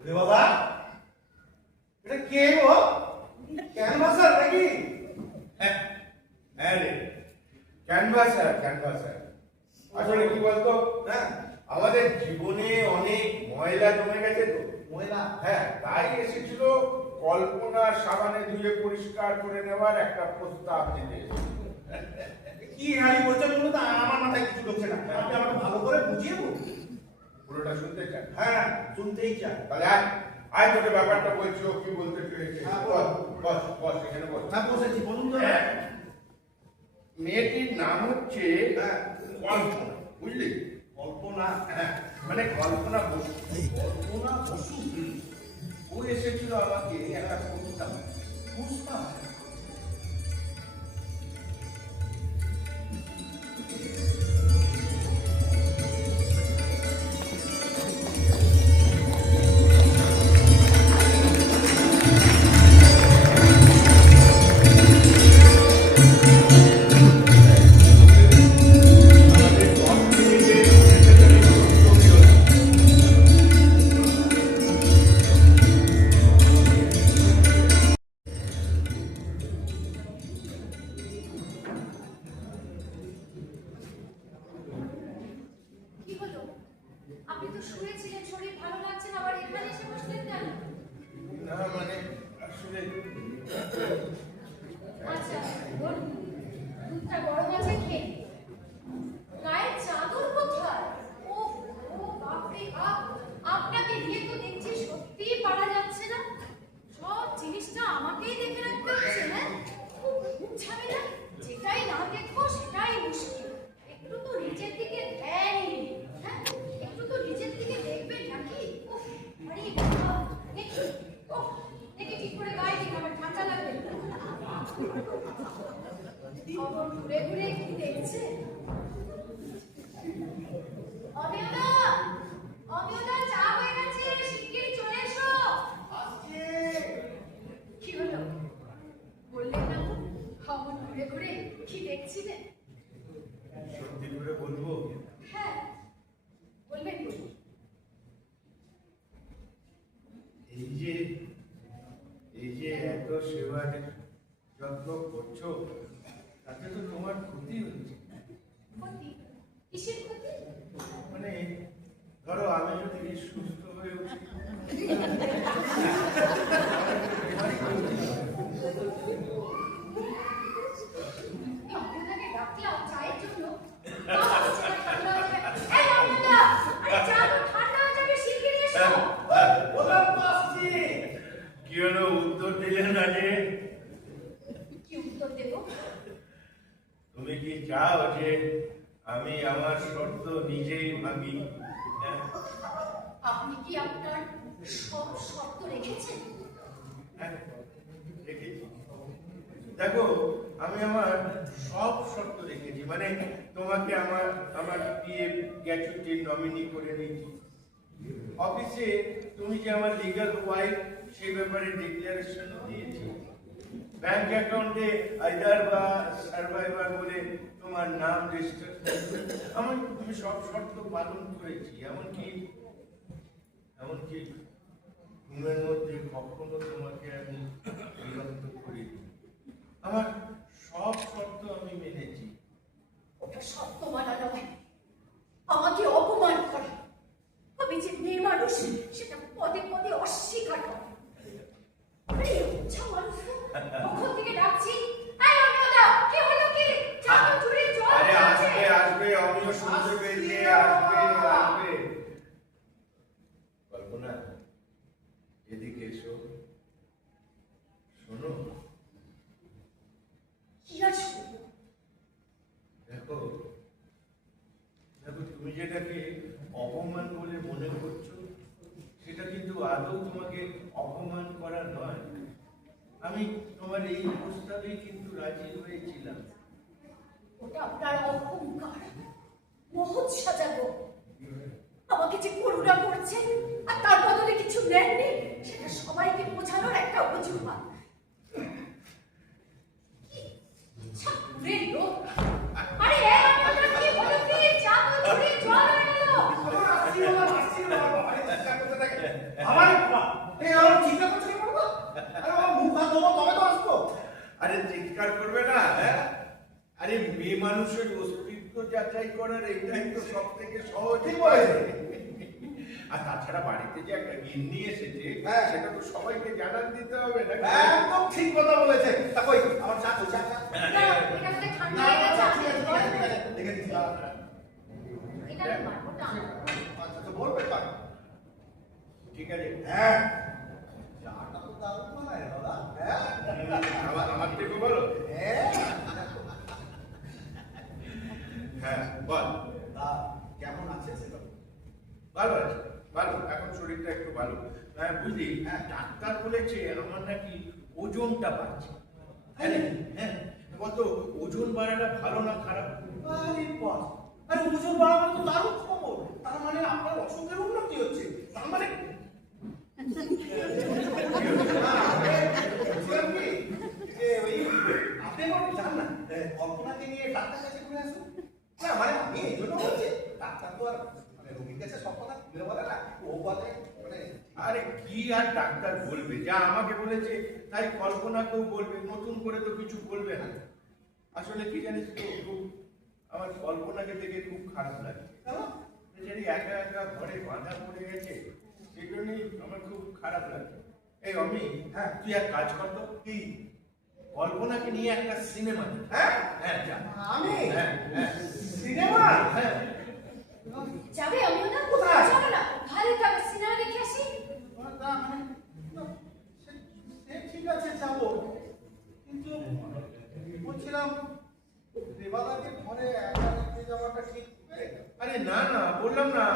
রে বাবা, এটা কে গো? ক্যানভাসার নাকি? হ্যাঁ হ্যাঁ রে, ক্যানভাসার ক্যানভাসার। আসলে কি বলতো, হ্যাঁ আমাদের জীবনে অনেক ময়লা জমে গেছে তো। ময়লা? হ্যাঁ, তাই এসেছিল কল্পনা সাবানে ধুয়ে পরিষ্কার করে নেওয়ার একটা প্রস্তাব দিতে। কি হারি বলছেন বলুন তো, আমার মাথায় কিছু ঢুকছে না। আপনি আমাকে ভালো করে বুঝিয়ে বলুন। পুরোটা শুনতে চান? হ্যাঁ, শুনতেই চাই। তাহলে আয় তোকে ব্যাপারটা বলছি, ও কি বলতে পেরেছে। হ্যাঁ, বস বস বস, এখানে বস। না, বসেছি, বলুন তো। হ্যাঁ, মেয়েটির নাম হচ্ছে হ্যাঁ। কল্পনা, বুঝলি? কল্পনা? হ্যাঁ, মানে কল্পনা বসু। কল্পনা বসু? ও এসেছিল আমাকে একটা প্রস্তাব। প্রস্তাব? আমাদের 10 মিনিটের সেখানে বক্তব্য। কি হলো? আপনি তো শুয়েছিলেন, শরীর ভালো লাগছে না, আবার এখানে এসে বসলেন কেন? না মানে আসলে আচ্ছা, বলুন, দুধটা গরম আছে, খেয়ে নিন। গায়ের চাদর কোথায়? ও ও বাপরে বাপ, আপনাকে দিয়ে তো দেখছি সত্যিই পারা যাচ্ছে না। সব জিনিসটা আমাকেই দেখে রাখতে হচ্ছে, হ্যাঁ? খুব ঝামেলা, যেটাই না দেখবো সেটাই মুশকিল। একটু তো নিচের দিকে ধ্যানই নেই, হ্যাঁ? একটু তো নিচের দিকে দেখবেন নাকি? উফ, আরে বাবা, দেখি, উফ, দেখি ঠিক করে গায়ে দিন, আমার ঠান্ডা লাগবে। খবর ঘুরে ঘুরে কি দেখছে? অমিয়দা, অমিয়দা, চা হয়ে গেছে, শিগগিরই চলে এসো। কি হলো? বললেন না তো, খবর ঘুরে ঘুরে কি দেখছিলেন? সত্যি করে বলবো, হ্যাঁ, বলবেন বলুন। এই যে এত সেবার যত্ন করছো, তাতে তো তোমার ক্ষতি হচ্ছে। ক্ষতি? কিসের ক্ষতি? মানে ধরো আমি যদি সুস্থ হয়ে উঠি, অমিয়দাকে ডাকলাম চায়ের জন্য, বাবা, সেটা ঠান্ডা হয়ে যাবে। এই অমিয়দা, আরে চা তো ঠান্ডা হয়ে যাবে, শিগগিরই এসো। বললাম তো আসছি। কি হলো, উত্তর দিলে না যে? কি উত্তর দেবো? তুমি কি চাও যে আমি আমার শর্ত নিজেই ভাঙি? হ্যাঁ? আপনি কি আপনার সব শর্ত রেখেছেন? হ্যাঁ, রেখেছি। দেখো, আমি আমার সব শর্ত রেখেছি, মানে তোমাকে আমার পিএফ গ্র্যাচুইটির নমিনি করে নিয়েছি। অফিসে তুমি যে আমার লিগ্যাল ওয়াইফ সেই ব্যাপারে ডিক্লারেশন দিয়েছি। ব্যাংক অ্যাকাউন্টে আইদার বা সার্ভাইভার বলে তোমার নাম রেজিস্টার। তুমি সব শর্ত পালন করেছি, এমনকি ঘুমের মধ্যে কখনো তোমাকে আমি বিরক্ত করিনি। আমার সব শর্ত আমি মেনেছি। ওটা সত্য মানা নয়, আমাকে অপমান করে। আমি যে মেয়ে মানুষ সেটা পদে পদে অস্বীকার করে। আরে ইচ্ছা মানুষ কখন থেকে ডাকছি, এই অমিয়দা, কি হলো কি? চা তো চুরির জল আরে পড়ছে। আসবে, আমিও শুনতে পেয়েছি, আসবে। কল্পনা, এদিকে এসো, শোনো। কি আর শুনবো? দেখো, তুমি যেটাকে অপমান বলে মনে করছো, সেটা কিন্তু আদৌ তোমাকে অপমান করা নয়। আমি তোমার এই প্রস্তাবেই কিন্তু রাজি হয়েছিলাম। ওটা আপনার অহংকার, মহৎ সাজাবো। আমাকে যে করুণা করছেন আর তার বদলে কিছু নেননি, সেটা সবাইকে বোঝানোর একটা অজুহাত। কি ছাত্রের লোক! আরে এ আপনার কি হলো কি? চা তো চুরির জল হয়ে গেল। আমার বাবা, এই আমার চিন্তা করছে কি করবো? আরে আমার মুখ হাত ধোবো, তবে তো আসবো। আরে চিৎকার করবে না, হ্যাঁ? আরে মেয়ে মানুষের অস্তিত্ব যাচাই করার এটাই তো সব থেকে সহজ ঠিক উপায়। বলেছেন। আর তাছাড়া বাড়িতে যে একটা গিন্নি এসেছে হ্যাঁ। সেটা তো সবাইকে জানান দিতে হবে না একদম ঠিক কথা বলেছে। তা কই আমার চা তো চা চা। না, এটা মনে হয় ঠান্ডা না, হয়ে না, গেছে। ঠিক আছে, ঠিক আছে, ঠিক আছে, দেখে দিচ্ছি। এটা তো মারবো না। আচ্ছা, তো বলবে পার। ঠিক আছে হ্যাঁ। চাটা তো দারুণ বানায় দাদা। হ্যাঁ। আমার থেকে বলো হ্যাঁ। হ্যাঁ বল তা কেমন আছে সেটা? ভালো আছে ভালো এখন শরীরটা একটু ভালো হ্যাঁ বুঝলি হ্যাঁ ডাক্তার বলেছে আমার নাকি ওজনটা বাড়ছে হ্যাঁ হ্যাঁ বলতো ওজন বাড়াটা ভালো না খারাপ আরে বাস। আরে ওজন বাড়ানো তো দারুণ খবর। তার মানে আপনার অসুখের উন্নতি হচ্ছে। তার মানে বলছিলাম কি, যে ওই আপনি একবার যান না, কল্পনাকে নিয়ে ডাক্তার কাছে ঘুরে আসুন। না মানে আমি এই জন্য বলছি, ডাক্তার তো আর মানে রোগীর কাছে সব কথা খুলে বলে না, ও বলে মানে আরে কি আর ডাক্তার বলবে যা আমাকে বলেছে তাই কল্পনাকেও বলবে নতুন করে তো কিছু বলবে না আসলে কি জানিস তো খুব আমার কল্পনাকে দেখে খুব খারাপ লাগে কেন? বেচারি একা একা ঘরে বাঁধা পড়ে গেছে সেই জন্যই আমার খুব খারাপ লাগে এই অমি হ্যাঁ। তুই এক কাজ কর তো কি? কল্পনাকে নিয়ে একটা সিনেমা দেখ হ্যাঁ? হ্যাঁ যা আমি? হ্যাঁ হ্যাঁ সিনেমা? হ্যাঁ যাবে আমিও না? কোথায়? চলো না, ভালো তবে সিনেমা দেখে আসি। না, মানে, না, সে ঠিক আছে যাবো, কিন্তু বলছিলাম দেবাদাকে ঘরে একা রেখে যাওয়াটা ঠিক হবে? আরে না না বললাম না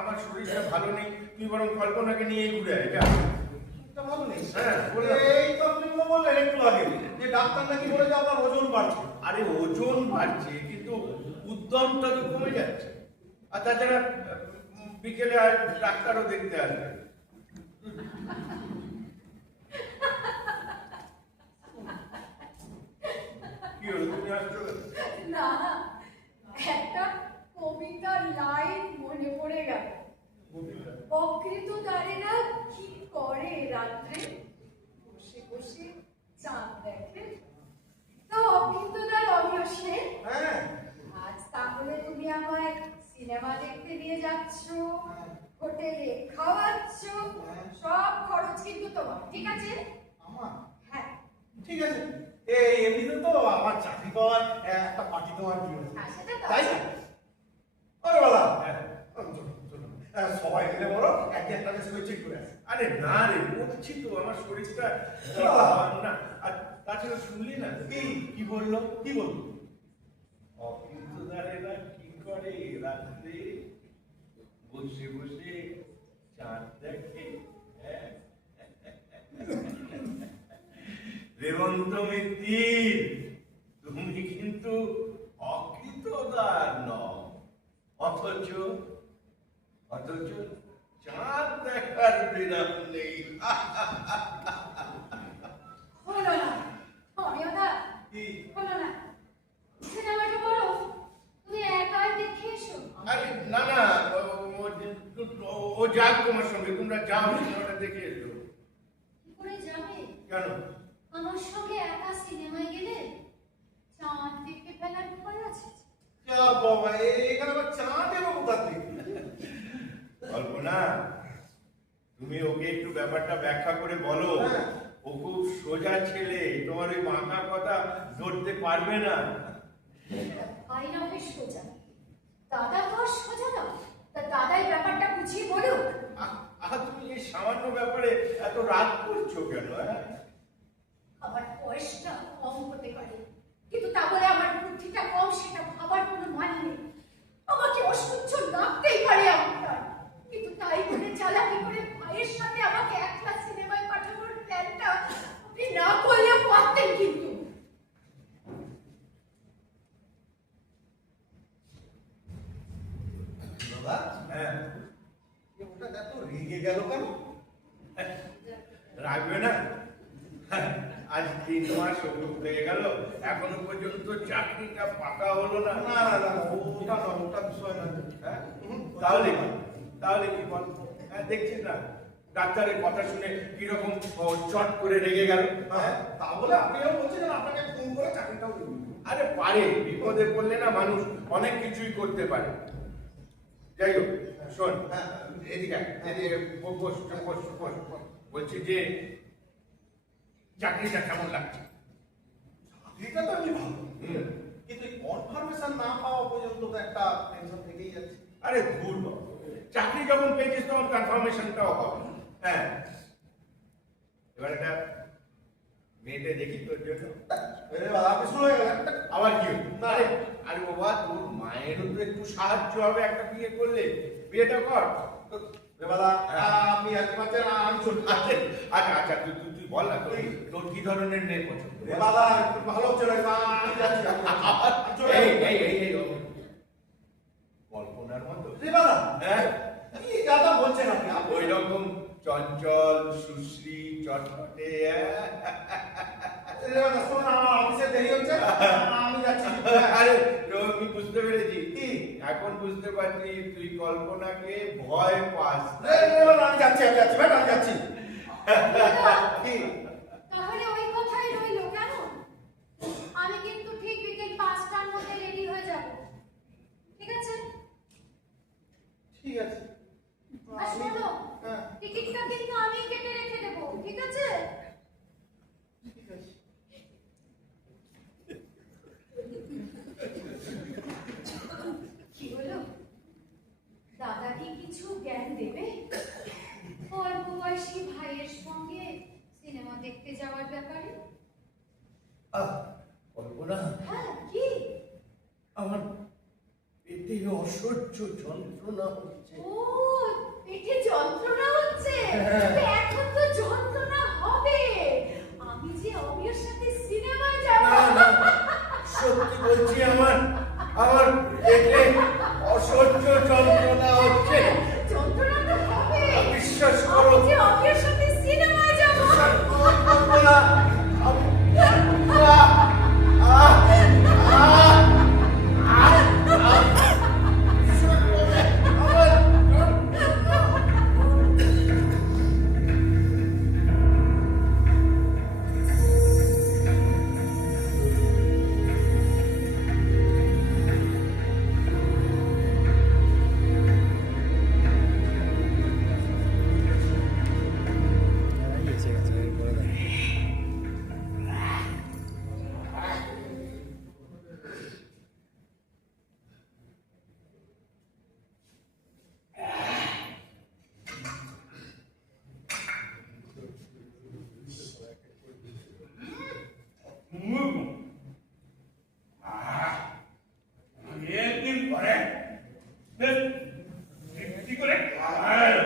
আমার শরীরটা ভালো নেই তুই বরং কল্পনাকে নিয়ে ঘুরে আয় যা এটা ভালো নেই। হ্যাঁ, বললাম। এই তো আপনি তো বললেন একটু আগে যে ডাক্তার নাকি বলেছে আপনার ওজন বাড়ছে। আরে ওজন বাড়ছে কিন্তু উদ্যমটা তো কমে যাচ্ছে আর তাছাড়া বিকেলে আর ডাক্তারও দেখতে আসবে কি হলো তুমি আসছো কেন? না, একটা কবিতার লাইন মনে পড়ে গেল। অকৃতদারেরা কি করে রাত্রে? বসে বসে চাঁদ দেখে। তা অকৃতদার অমিয় সেন, হ্যাঁ। আজ তাহলে তুমি আমায় সিনেমা দেখতে নিয়ে যাচ্ছ, হোটেলে খাওয়াচ্ছ, সব খরচ কিন্তু তোমার, ঠিক আছে? আমার? হ্যাঁ, ঠিক আছে। এই এমনিতে তো আমার চাকরি পাওয়ার একটা পার্টি তোমার কি আছে? হ্যাঁ, সেটা তো তাই আছে। না? আরে বাবা, হ্যাঁ। চলো, চলো। সবাই মিলে বলো একটা বেশ করে চেক করে আসি। আরে না রে বলছি তো আমার শরীরটা ঠিক ভালো না আর তাছাড়া শুনলি না কি? কি বললো কি বলবো? অকৃতদারেরা কি করে রাত্রে বসে বসে চাঁদ দেখে হ্যাঁ? রেবন্ত মিত্তির তুমি কিন্তু অকৃতদার নও অথচ চাঁদ দেখার বিরাম নেই হলো না, আমিও না, কি? হলো না। সিনেমাটা বলো, তুমি একাই দেখে এসো। আরে না না ও যাক তোমার সঙ্গে তোমরা যাও সিনেমাটা দেখে এসো কি করে যাবে? কেন আমার সঙ্গে একা সিনেমায় গেলে চাঁদ দেখে ফেলার ভয় আছে। যা বাবা, এখানে আবার চাঁদ এলো কোথা থেকে? কল্পনা তুমি ওকে একটু ব্যাপারটা ব্যাখ্যা করে বলো হ্যাঁ। ও খুব সোজা ছেলে তোমার ওই মাথা কথা ধরতে পারবে না ভাই না হয় সোজা, দাদা তো আর সোজা না। তা দাদাই ব্যাপারটা বুঝিয়ে বলুক। তুমি এই সামান্য ব্যাপারে এত রাগ করছো কেন হ্যাঁ আমার বয়সটা কম হতে পারে, কিন্তু তা বলে আমার বুদ্ধিটা কম সেটা ভাবার কোনো মানে নেই। আমাকে অসহ্য লাগতেই পারে আপনার, কিন্তু তাই বলে চালাকি করে ভাইয়ের সাথে আমাকে একলা সিনেমায় পাঠানোর প্ল্যানটা আপনি না করলেও পারতেন কিন্তু। বাবা, হ্যাঁ ওটা এত রেগে গেল কেন? রাখবে না আজ 3 মাস হয়ে গেল এখনো পর্যন্ত চাকরিটা পাকা হলো না না না না, ওটা না, ওটা বিষয় না। হ্যাঁ? তাহলে কি? তাহলে কি বল হ্যাঁ দেখছিস না ডাক্তারের কথা শুনে কিরকম চট করে রেগে গেল হ্যাঁ, তা বলে আপনিও বলছেন আপনাকে ফোন করে চাকরিটাও দিন। আরে পারে, বিপদে পড়লে না মানুষ অনেক কিছুই করতে পারে। যাই হোক, শোন, এদিকে আয়, এদিকে বস, বস, বস, বস। বলছি যে চাকরিটা কেমন লাগছে? চাকরিটা তো আমি ভালো, কিন্তু কনফার্মেশন না পাওয়া পর্যন্ত তো একটা টেনশন থেকেই যাচ্ছে। আরে ভুল, চাকরি যখন পেয়েছিস তখন কনফার্মেশনটাও হবে। হ্যাঁ, এবার একটা মেয়েটা দেখি তোর জন্য। আপনি শুরু হয়ে গেলেন। আবার কি হলো? আরে আরে বাবা, তোর মায়েরও তো একটু সাহায্য হবে একটা বিয়ে করলে। বিয়েটা কর। দাদা আপনি আর কি পাচ্ছেন, আমি চলতে আচ্ছা আচ্ছা আচ্ছা, তুই বল না, তোর কি ধরনের মেয়ে পছন্দ? দাদা একটু ভালো হচ্ছে না, আমি যাচ্ছি। এই এই এই এই কল্পনার মতো। দাদা হ্যাঁ, কি দাদা বলছেন আপনি? ওই রকম চঞ্চল, সুশ্রী, চটপটে। দাদা শোন, আমার অফিসে দেরি হচ্ছে, আমি যাচ্ছি। আরে আমি বুঝতে পেরেছি, কি? এখন বুঝতে পারছি তুই কল্পনাকে ভয় পাস। আমি যাচ্ছি, আমি যাচ্ছি, ম্যাডাম আমি যাচ্ছি। কি? তাহলে ওই কথাই রইলো কেন? আমি কিন্তু ঠিক বিকেল 5টার মধ্যে রেডি হয়ে যাব, ঠিক আছে? ঠিক আছে। আর শোনো, হ্যাঁ, টিকিটটা কিন্তু আমি কেটে রেখে দেবো, ঠিক আছে? ঠিক আছে। কি হলো? দাদা কি কিছু জ্ঞান দেবে অল্প বয়সী ভাইয়ের সঙ্গে সিনেমা দেখতে যাওয়ার ব্যাপারে? কল্পনা, হ্যাঁ, কি? আমার পেটে অসহ্য যন্ত্রণা হচ্ছে। ও, পেটে যন্ত্রণা হচ্ছে? হ্যাঁ। এখন তো যন্ত্রণা হবে। আমি যে অমিয়র সাথে সিনেমায় যাব। না না, সত্যি বলছি, আমার আমার পেটে অসহ্য যন্ত্রণা হচ্ছে। যন্ত্রণা তো হবে। বিশ্বাস করো। আমি যে অমিয়র সাথে সিনেমায় যাব। কল্পনা, আমি একদিন পরে বেশ তৃপ্তি করে খাওয়ার।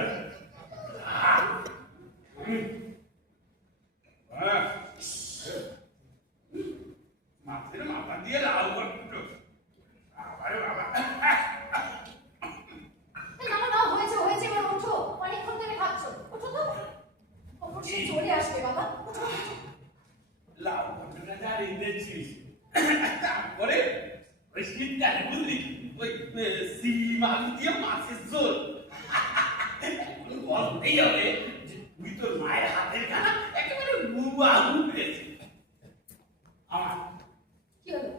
মাছের মাথা দিয়ে লাউ করতো। আবার বাবা, না না, হয়েছে হয়েছে, এবার ওঠো। অনেকক্ষণ ধরে খাচ্ছো, ওঠো তো। অবশ্যই চলে আসবে বাবা, ওঠো, ওঠো। লাউ করতোটা যা রেঁধেছিস, তারপরে ওই শীতকালে বুঝলি ওই সিম আলু দিয়ে মাছের ঝোল। বলতেই হবে যে তুই তোর মায়ের হাতের খানা একেবারে হুবহু পেয়েছিস। আমার কি হলো?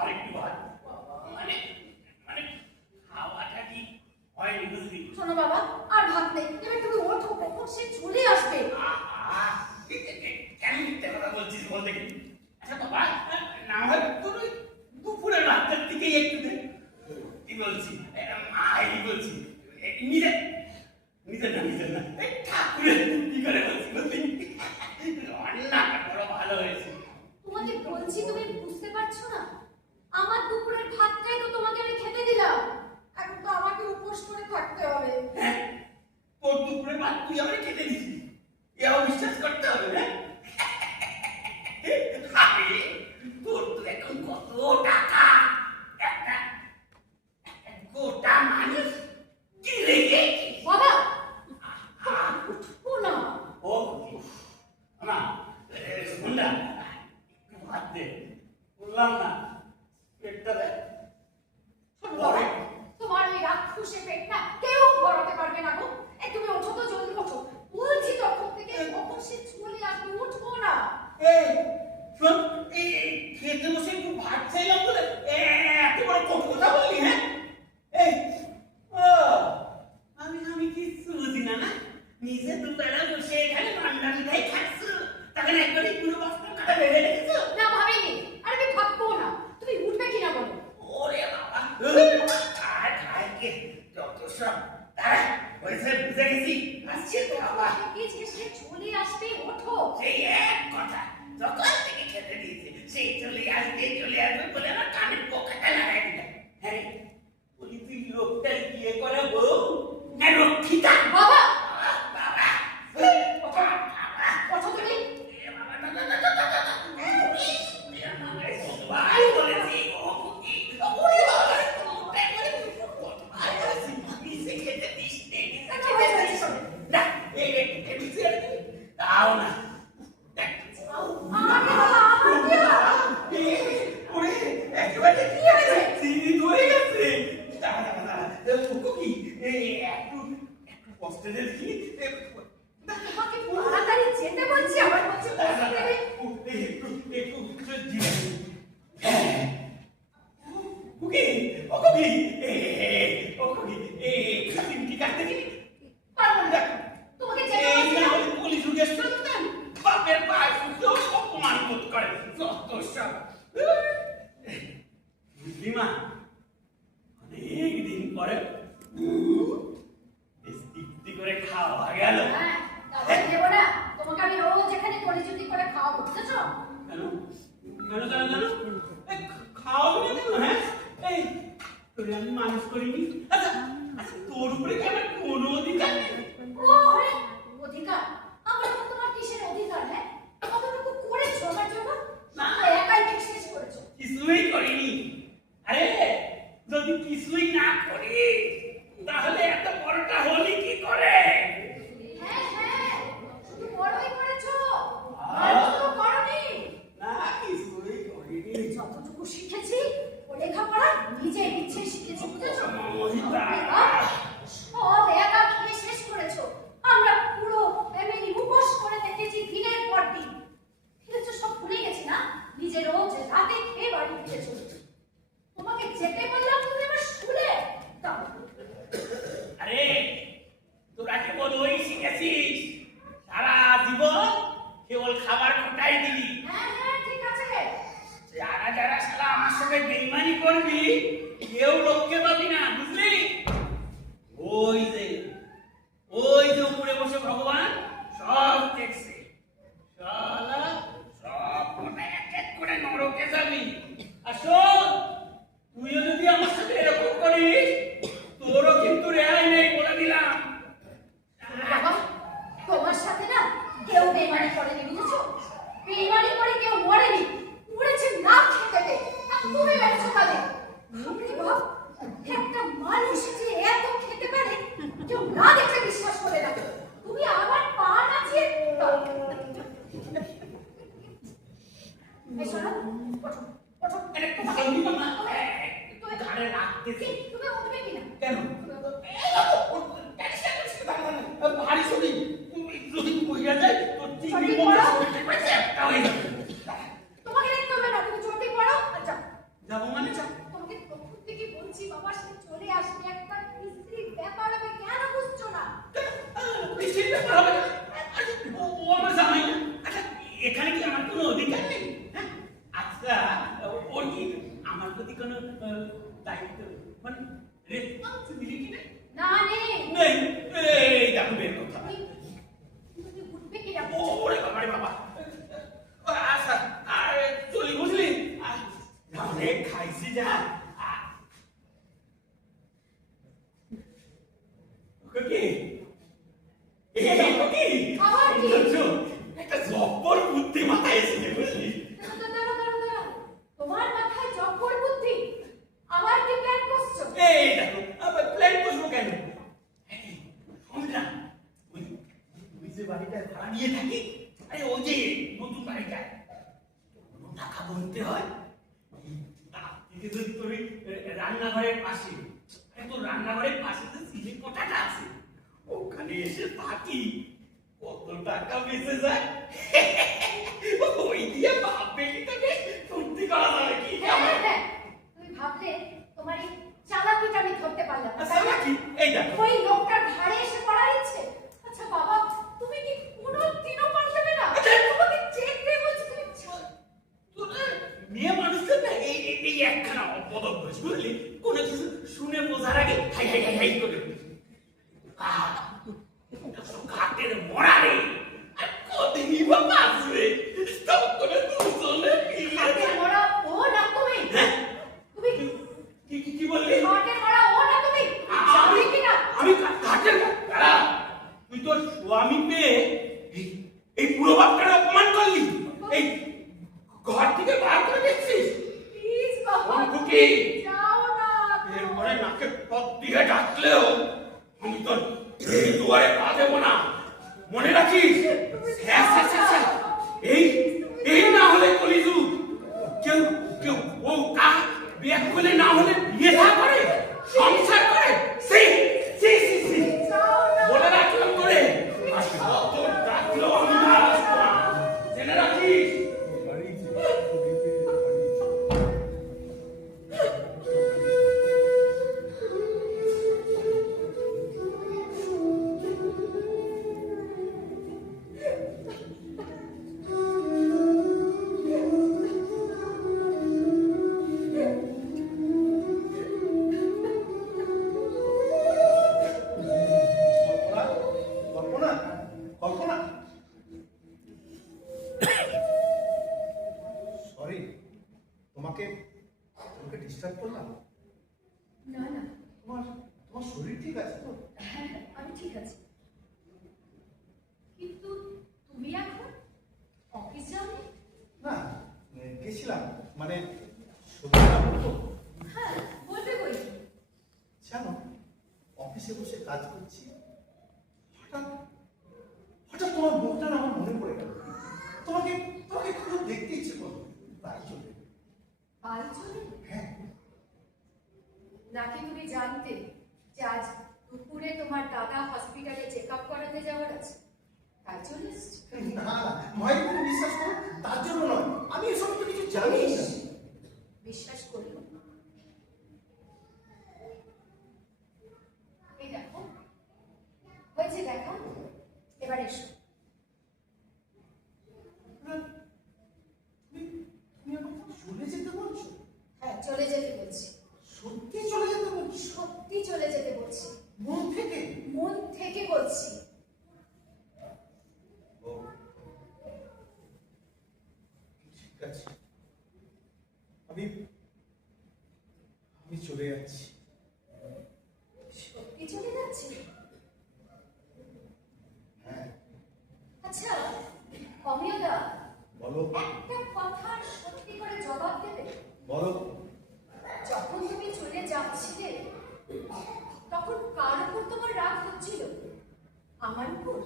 আরেকটু ভাত, মানে মানে খাওয়াটা ঠিক হয়নি বুঝলি। শোনো বাবা, আর ভাত নেই, এবার তুমি ওঠো, কখন সে চলে আসবে। কেন মিথ্যে কথা বলছিস বল দেখি? আচ্ছা বাবা, না হয় তোর ওই দুপুরের রাতের দিকেই একটু দে। কি বলছি? মাই বলছি, নিজের নিজের না, ঠাকুরের কি করে বলছি বুঝলি? রান্নাটা বড় ভালো হয়েছে। তোমাকে বলছি, তুমি বুঝতে পারছো না? আমার দুপুরের ভাতটাই তো তোমাকে আমি খেতে দিলাম, এখন তো আমাকে উপোস করে থাকতে হবে। হ্যাঁ, তোর দুপুরের ভাত তুই আমাকে খেতে দিছিস, এও বিশ্বাস করতে হবে না? আরে তোর তো এখন কত টাকা, একটা গোটা মানুষ কি রেখে করেছে বুঝে গেছি আসছে তো বাবা থেকে যে সে চলে আসবে ওঠো। সেই এক কথা যখন থেকে খেতে দিয়েছে সেই চলে আসবে বলে আমার কানের পোকাটা লাগাই দিলাম। হ্যাঁ রে, বলি তুই লোকটার বিয়ে করা বউ না রক্ষিতা? বাবা বাবা ওঠো তুমি। ভাই বলেছি ও কি ওরে বাবা লোকটাই বলে ভাই বলেছি নিচে খেতে দিস নে না এই তাও না আমাকে বাবা আমাকে ওরে একেবারে কি হয়েছে? চিনি ধরে গেছে দাঁড়া কি একটু কষ্ট দেখি তোমাকে তাড়াতাড়ি যেতে বলছি, আবার বলছি বসে দেবে। একটু কুকি ও কুকি ও কুকি খাসিমটি কাটতে কি পারবো না, তোমাকে যেতে এই বলছি না না। ওই পুলিশ উঠে শুনতেন বাপের পায়ে শুনতে অপমান বোধ করে যত সব বুঝলি মা অনেক দিন পরে তৃপ্তি করে খাওয়া গেল। হ্যাঁ, তাহলে দেবো না। তোমাকে আমি রোজ এখানে কলিজুতি করে খাওয়াবো, বুঝেছো? কেন খাওয়াবো না কেন? হ্যাঁ এই তোরে আমি মানুষ করিনি। আচ্ছা আচ্ছা তোর উপরে কি আমার কোনো অধিকার নেই? ও আরে অধিকার, আমার এখন তোমার কিসের অধিকার? হ্যাঁ, কতটুকু করেছো আমার জন্য? না। একাই ঠিক শেষ করেছো। কিছুই করিনি। আরে যদি কিছুই না করে তাহলে এত বড়টা হলি কি করে? হ্যাঁ হ্যাঁ, শুধু বড়ই করেছো, ভালো করনি। না কিছুই করিনি। যতটুকু শিখেছি ও লেখাপড়া নিজেই ইচ্ছে শিখেছি, বুঝেছো? মহিলা। সব একা খেয়ে শেষ করেছো। আমরা পুরো ফ্যামিলি উপোস করে দেখেছি দিনের পর দিন। ফিরেছো সব ভুলে গেছি না? নিজে রোজ রাতে খেয়ে বাড়ি ফিরেছো। তোমাকে যেতে বললাম তুমি আবার শুনে দাও। আরে তোরা কেবল ওই শিখেছিস সারা জীবন কেবল খাবার খোটাই দিবি। হ্যাঁ হ্যাঁ ঠিক আছে। যারা যারা শালা আমার সঙ্গে বেইমানি করবি কেউ রক্ষে পাবি না, বুঝলি? ওই যে উপরে বসে ভগবান সব দেখছে। শালা সব কটা এক এক করে নরকে যাবি। আর শোন, তুইও যদি আমার সাথে এরকম করিস তোরও কিন্তু রেহাই নেই বলে দিলাম। বাবা তোমার সাথে না কেউ বেইমানি করেনি, বুঝেছো? বেইমানি করে কেউ মরেনি, মরেছে না খেতে পেয়ে। আর তুমি বেড়েছো কাজে। ভাবলে বাপ, একটা মানুষ যে এত খেতে পারে কেউ না দেখলে বিশ্বাস করে না। তুমি আবার পা নাচিয়ে দাও। এই শোনো, ওঠো ওঠো। আরে ভাবলি না তুমি ঘাড়ে রাখতেছি তুমি উঠবে কিনা? কেন? ভারী ছবি যদি কইরা যায় তোর চিংড়ি মধ্যে শরীরটা পাইছে একটা হয়ে যাবে। তোমাকে দেখতে হবে না, তুমি চলতে পারো। আচ্ছা যাবো মানে যা। তোমাকে তখন থেকে বলছি বাবা সে চলে আসবে, একটা স্ত্রীর ব্যাপার হবে, কেন বুঝছো না? নিশ্চিত ব্যাপার হবে না। ও আমার জামাই না। আচ্ছা এখানে কি আমার কোনো অধিকার নেই? হ্যাঁ? আচ্ছা ওর কি আমার প্রতি কোনো দায়িত্ব মানে রেসপন্সিবিলিটি নেই? না নেই। নেই। এই দেখো বের কথা। তুমি উঠবে কিনা? ওরে বাবা রে বাবা। আচ্ছা আর চলি বুঝলি? অনেক খাইছি যা। কি আবার কি? একটা জব্বর বুদ্ধি মাথায় এসেছে বুঝলি? দাঁড়াও। তোমার মাথায় জব্বর বুদ্ধি? আমার কি প্ল্যান করছো? এই দেখো আবার প্ল্যান করবো কেন? শোন না, ওই যে বাড়িটা ভাড়া নিয়ে থাকি, আরে ওই যে নতুন বাড়িটায় কোনো টাকা বলতে হয়। তার থেকে যদি তোর রান্নাঘরের পাশে, আরে তোর রান্নাঘরের পাশে যে সিলি কোঠাটা আছে ওখানে এসে থাকি, কত টাকা বেঁচে যায়। ওই দিয়ে বাপ বেটিটাকে ফুর্তি করা যাবে কি? হ্যাঁ হ্যাঁ, তুমি ভাবলে তোমার এই চালাকিটা আমি ধরতে পারলাম না, তাই না? এই দেখো ওই লোকটার ঘাড়ে এসে পড়ার ইচ্ছে। আচ্ছা বাবা, তুমি কি কোনোদিনও পারবে না? তোমাকে যেতে বলছি, তুমি মেয়ে মানুষের না এই একখানা অপদক বুঝলি? কোনো কিছু শুনে বোঝার আগে হাই হাই হাই হাই করে ঘাটের মরারে আর কদিনই বা বাঁচবে, তখন দুজনে মিলে হাতে মরা ও না তুমি? হ্যাঁ? তুমি কি বললি? হাতে মরা ও না তুমি? জানি কি না? আমি ঘাটের দাঁড়া, তুই তোর স্বামী পেয়ে এই পুরো বাপটার অপমান করলি, এই ঘর থেকে বার করে দিচ্ছিস। প্লিজ বাবা, খুকি, যাও না। এরপরে নাকে পথ দিয়ে ডাকলেও আমি তোর এই দুয়ারে পা দেবো না, মনে রাখিস। হ্যাঁ, হ্যাঁ, হ্যাঁ, হ্যাঁ। এই না হলে কলিযুগ, কেউ কেউ ও কা বিয়ে করলে না হলে বিয়ে থা করে সংসার করে, সেই বলে রাখলাম করে আর শত ডাকলেও আমি না আসবো না, জেনে রাখিস। কল্পনা, কল্পনা, সরি, তোমাকে ডিস্টার্ব করলাম? না না, তোমার তোমার শরীর ঠিক আছে তো? হ্যাঁ আমি ঠিক আছি, কিন্তু তুমি এখন অফিস যাওনি? না, গেছিলাম, মানে সত্যিটা বলবো? হ্যাঁ বলবে বই কি? জানো, অফিসে বসে কাজ করছি, হঠাৎ হঠাৎ তোমার মুখটা না আমার মনে পড়ে গেল। তোমাকে তোমাকে খুব দেখতে ইচ্ছে করলো, তাই চলে। বাড়ি চলে? হ্যাঁ, নাকি তুমি জানতে যে আজ দুপুরে তোমার দাদা হসপিটালে চেক আপ করাতে যাওয়ার আছে, তাই চলে এসছি? না না, মায়ের কোনো বিশ্বাস করো, তার জন্য নয়, আমি এসব তো কিছু জানি না। বিশ্বাস করলো? এই দেখো, হয়েছে দেখো, এবার এসো। তুমি আমাকে চলে যেতে বলছো? হ্যাঁ চলে যেতে বলছি, সত্যি চলে যেতে বলছো? সত্যি চলে যেতে বলছি, মন থেকে? মন থেকে বলছি। ও, ঠিক আছে, আমি আমি চলে যাচ্ছি। সত্যি চলে যাচ্ছি? হ্যাঁ, আচ্ছা অমিয়দা, বলো একটা কথার সত্যি করে জবাব দেবে? বলো। যখন তুমি চলে যাচ্ছিলে তখন কার উপর তোমার রাগ হচ্ছিল? আমার উপর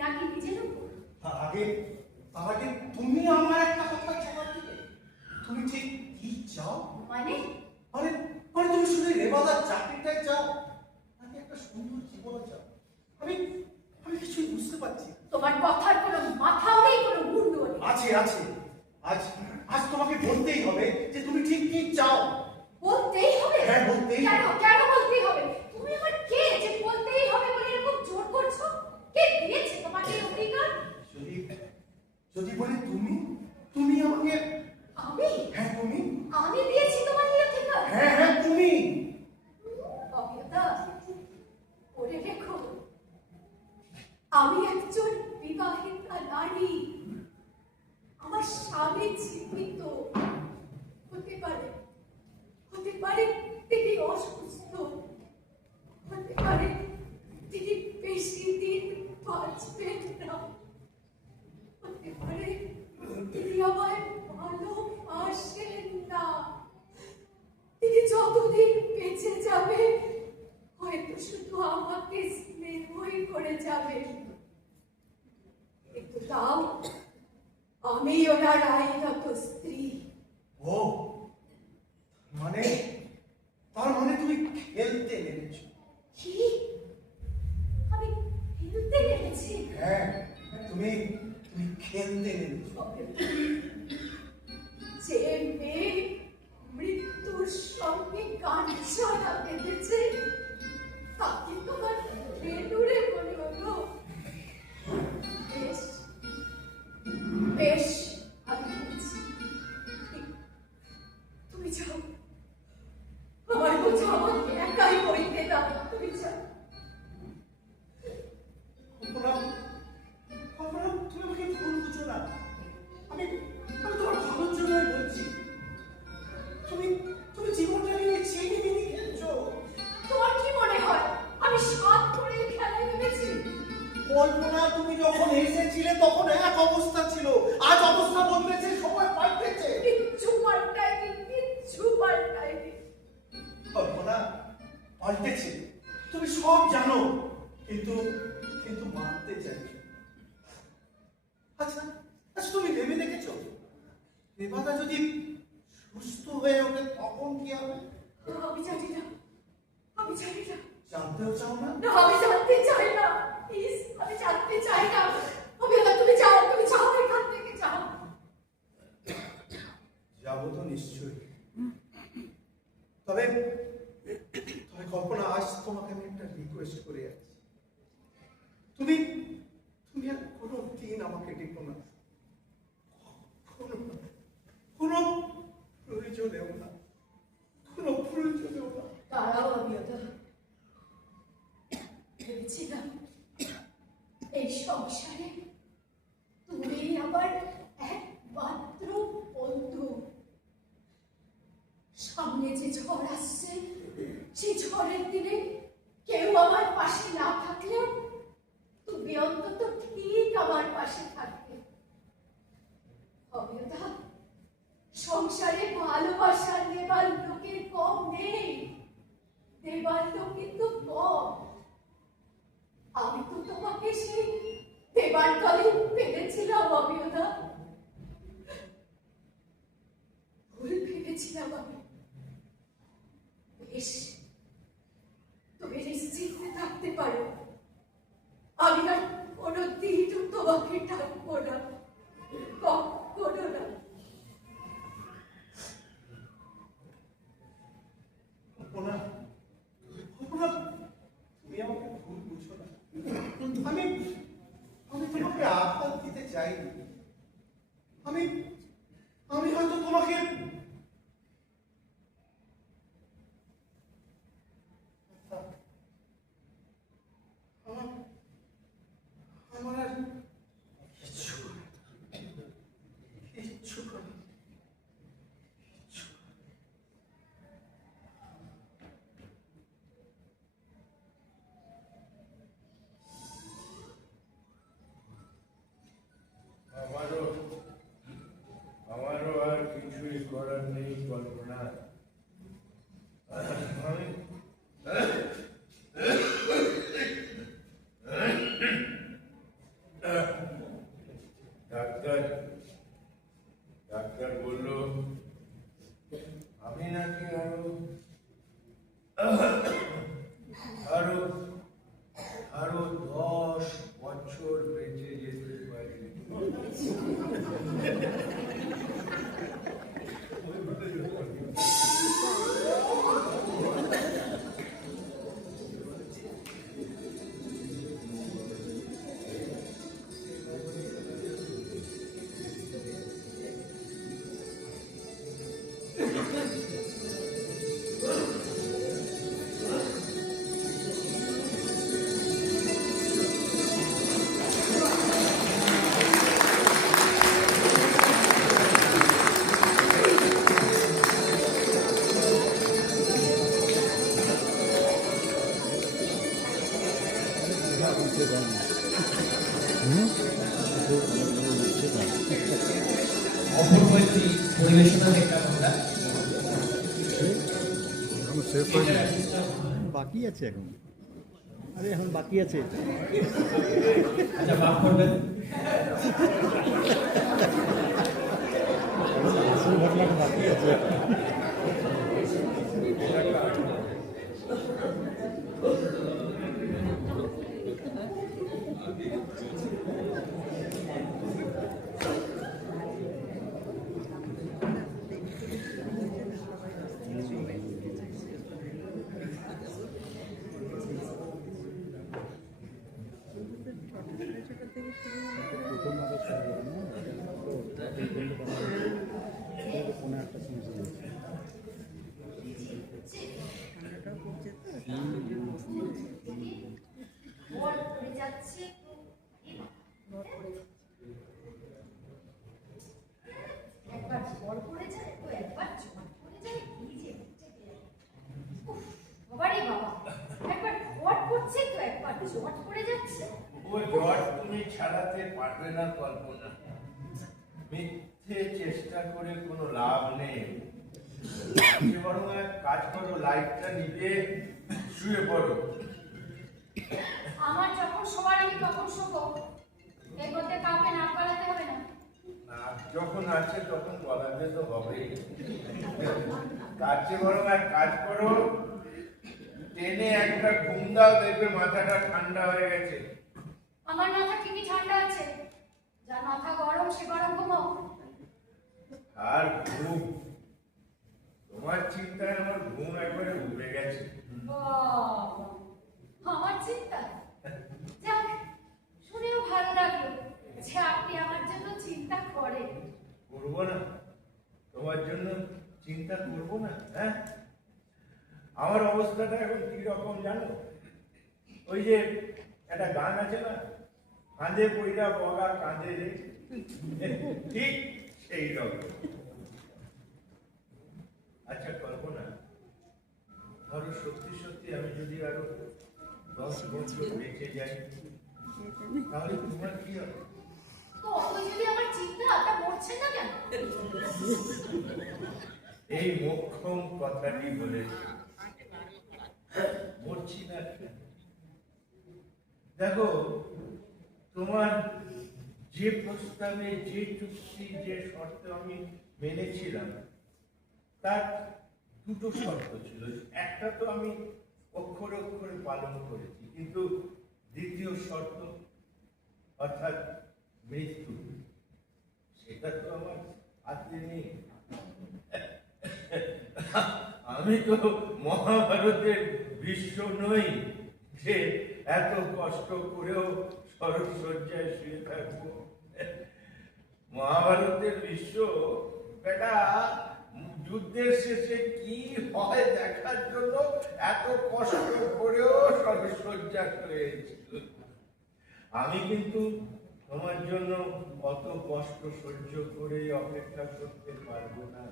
নাকি নিজের উপর? তার আগে তুমি আমার একটা কথা জবাব দিবে। তুমি ঠিক কি চাও? মানে মানে মানে তুমি শুধু রেবাদার চাকরিটাই চাও, নাকি একটা সুন্দর জীবন চাও? আমি আমি কিছুই বুঝতে পারছি না। তোমার কথার কোনো মাথাও নেই, কোনো মুন্ডও নেই। আছে আছে, আজ আজ তোমাকে বলতেই হবে যে তুমি ঠিক কি চাও। বলতেই হবে? হ্যাঁ, বলতেই হবে। কেন কেন বলতেই হবে? তুমি আমার কে যে বলতেই হবে বলে এরকম জোর করছো? কে দিয়েছে তোমাকে এই অধিকার? যদি যদি বলি তুমি তুমি আমাকে। আমি? হ্যাঁ তুমি। আমি দিয়েছি তোমাকে এই অধিকার? হ্যাঁ হ্যাঁ তুমি। অমিয়তা, পড়ে রেখো, আমি একজন বিবাহিতা নারী। আমার স্বামী জীবিত, হতে পারে তিনি অসুস্থ, হতে পারে তিনি বেশি দিন বাঁচবেন না, হতে পারে তিনি আমায় ভালোবাসেন না, তিনি যতদিন বেঁচে যাবেন হয়তো শুধু আমাকে স্নেহই করে যাবেন, কিন্তু তাও আমি ওনার আইনত স্ত্রী। ও, মানে তার মানে তুমি খেলতে নেমেছো? কি? আমি খেলতে নেমেছি? হ্যাঁ, তুমি তুমি খেলতে নেমেছো। যে মেয়ে মৃত্যুর সঙ্গে কাঞ্চনা বেঁধেছে তাকে তোমার বেদুরে মনে হলো? বেশ বেশ, আমি বলছি, তুমি যাও, আমার বোঝা আমাকে একাই বইতে দাও, তুমি যাও। পাল্টেছে, তুমি সব জানো, কিন্তু কিন্তু মানতে চাইছো। আচ্ছা আচ্ছা, তুমি ভেবে দেখেছো দেবাদা যদি সুস্থ হয়ে ওঠে তখন কি হবে? আমি জানি না, আমি জানি না। জানতেও চাও না? না, আমি জানতে চাই না, প্লিজ, আমি জানতে চাই না। অভিলা, তুমি যাও, তুমি যাও, এখান থেকে যাও। যাবো তো নিশ্চয়ই। তবে তবে কল্পনা, আজ তোমাকে আমি একটা রিকোয়েস্ট করে যাচ্ছি। তুমি তুমি আর কোনো দিন আমাকে ডেকো না, কোনো প্রয়োজনেও না, কোনো প্রয়োজনেও না। দাঁড়াও অভিয়তা, ভেবেছিলাম এই সংসারে তুমি আমার একমাত্র বন্ধু। সামনে যে ঝড় আসছে, সেই ঝড়ের দিনে কেউ আমার পাশে না থাকলেও তুমি অন্তত ঠিক আমার পাশে থাকবে। অভিয়তা, সংসারে ভালোবাসার দেবার লোকের কম নেই, দেবার লোক কিন্তু কম। আমি তো তোমাকে সেই দেবার তলে পেরেছিলাম অভিয়তা, ভুল ভেবেছিলাম আমি। বেশ, তুমি নিশ্চিন্তে থাকতে পারো, আমি আর কোনোদিন তোমাকে ডাকবো না, কখনো না। কল্পনা, কল্পনা, তুমি আমাকে ভুল বুঝো না। আমি আমি তোমাকে আঘাত দিতে চাইনি। আমি আমি হয়তো তোমাকে আমার আর কিচ্ছু কিচ্ছু করে আমারও আর কিছুই করার নেই কল্পনা। আমি ডাক্তার ডাক্তার বলল আমি নাকি আরো আরো আরো 10 বছর বেঁচে যেতে পারি। অপূর্ব একটি পরিবেশনা দেখলাম আমরা। এখন শেষ হয়নি, বাকি আছে এখন। আরে এখন বাকি আছে। আচ্ছা, মাফ করবেন। আসল ঘটনাটা বাকি আছে। ভর পড়ে যাচ্ছে তো একবার ভর পড়ে যায় তো একবার জট পড়ে যায়, কি যে বাবারে বাবা, একবার ভর পড়ছে তো একবার জট পড়ে যাচ্ছে। ওই জ্বর তুমি ছাড়াতে পারবে না কল্পনা। মিথ্যে চেষ্টা করে কোনো লাভ নেই। তুমি বরং এক কাজ করো, লাইটটা নিভে শুয়ে পড়ো। আমার যখন শোবার আমি তখন শোবো, এর মধ্যে কাউকে নাক গলাতে হবে না। নাক যখন আছে তখন গলাতে তো হবেই। তার চেয়ে বরং এক কাজ করো, টেনে একটা ঘুম দাও, দেখবে মাথাটা ঠান্ডা হয়ে গেছে। আমার মাথা ঠিকই ঠান্ডা আছে, যার মাথা গরম সে গরম ঘুমো। আর ঘুম, তোমার চিন্তায় আমার ঘুম একবারে উঠে গেছে। বাবা, আমার চিন্তা? যাক, শুনেও ভালো লাগলো যে আপনি আমার জন্য চিন্তা করেন। করবো না? তোমার জন্য চিন্তা করবো না? হ্যাঁ, আমার অবস্থাটা এখন কি রকম জানো? ওই যে একটা গান আছে না, কাঁধে পইরা বগা কাঁধে রে, ঠিক সেই রকম। আচ্ছা কল্পনা, ধরো সত্যি সত্যি আমি যদি আরো 10 বছর বেঁচে যাই, তাহলে তোমার কি হবে? তো অত যদি আমার চিন্তা, তা মরছেন না কেন? এই মোক্ষম কথাটি বলেছি, মরছি না কেন? দেখো, তোমার যে প্রস্তাবে, যে চুক্তি, যে শর্ত আমি মেনেছিলাম, তার দুটো শর্ত ছিল। একটা তো আমি অক্ষরে অক্ষরে পালন করেছি, কিন্তু দ্বিতীয় শর্ত অর্থাৎ মৃত্যু, সেটা তো আমার হাতে নেই। আমি তো মহাভারতের ভীষ্ম নই যে এত কষ্ট করেও শরৎসজ্জায় শুয়ে থাকবো। মহাভারতের ভীষ্ম বেটা যুদ্ধের শেষে কি হয় দেখার জন্য এত কষ্ট করেও শরৎসজ্জা হয়েছিল। আমি কিন্তু তোমার জন্য অত কষ্ট সহ্য করে অপেক্ষা করতে পারবো না।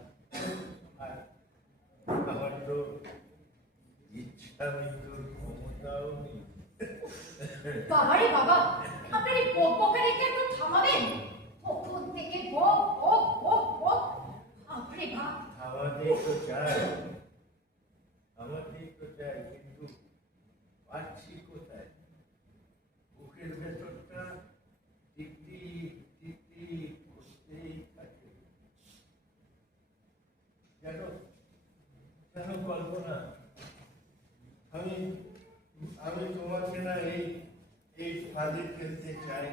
আর আমার তো ইচ্ছা মৃত্যুর ক্ষমতাও নেই। বাবারে বাবা, আপনার এই বকবকানিকে একটু থামাবেন? কখন থেকে বক বক বক বক, বাপরে বাপ। আমাদের তো চাই, আমাদের তো চাই, কিন্তু পাচ্ছি কোথায়? বুকের ভেতরটা টিকটিক টিকটিক করতেই থাকে। জানো জানো কল্পনা, আমি আমি তোমাকে না এই ফাঁদে ফেলতে চাই।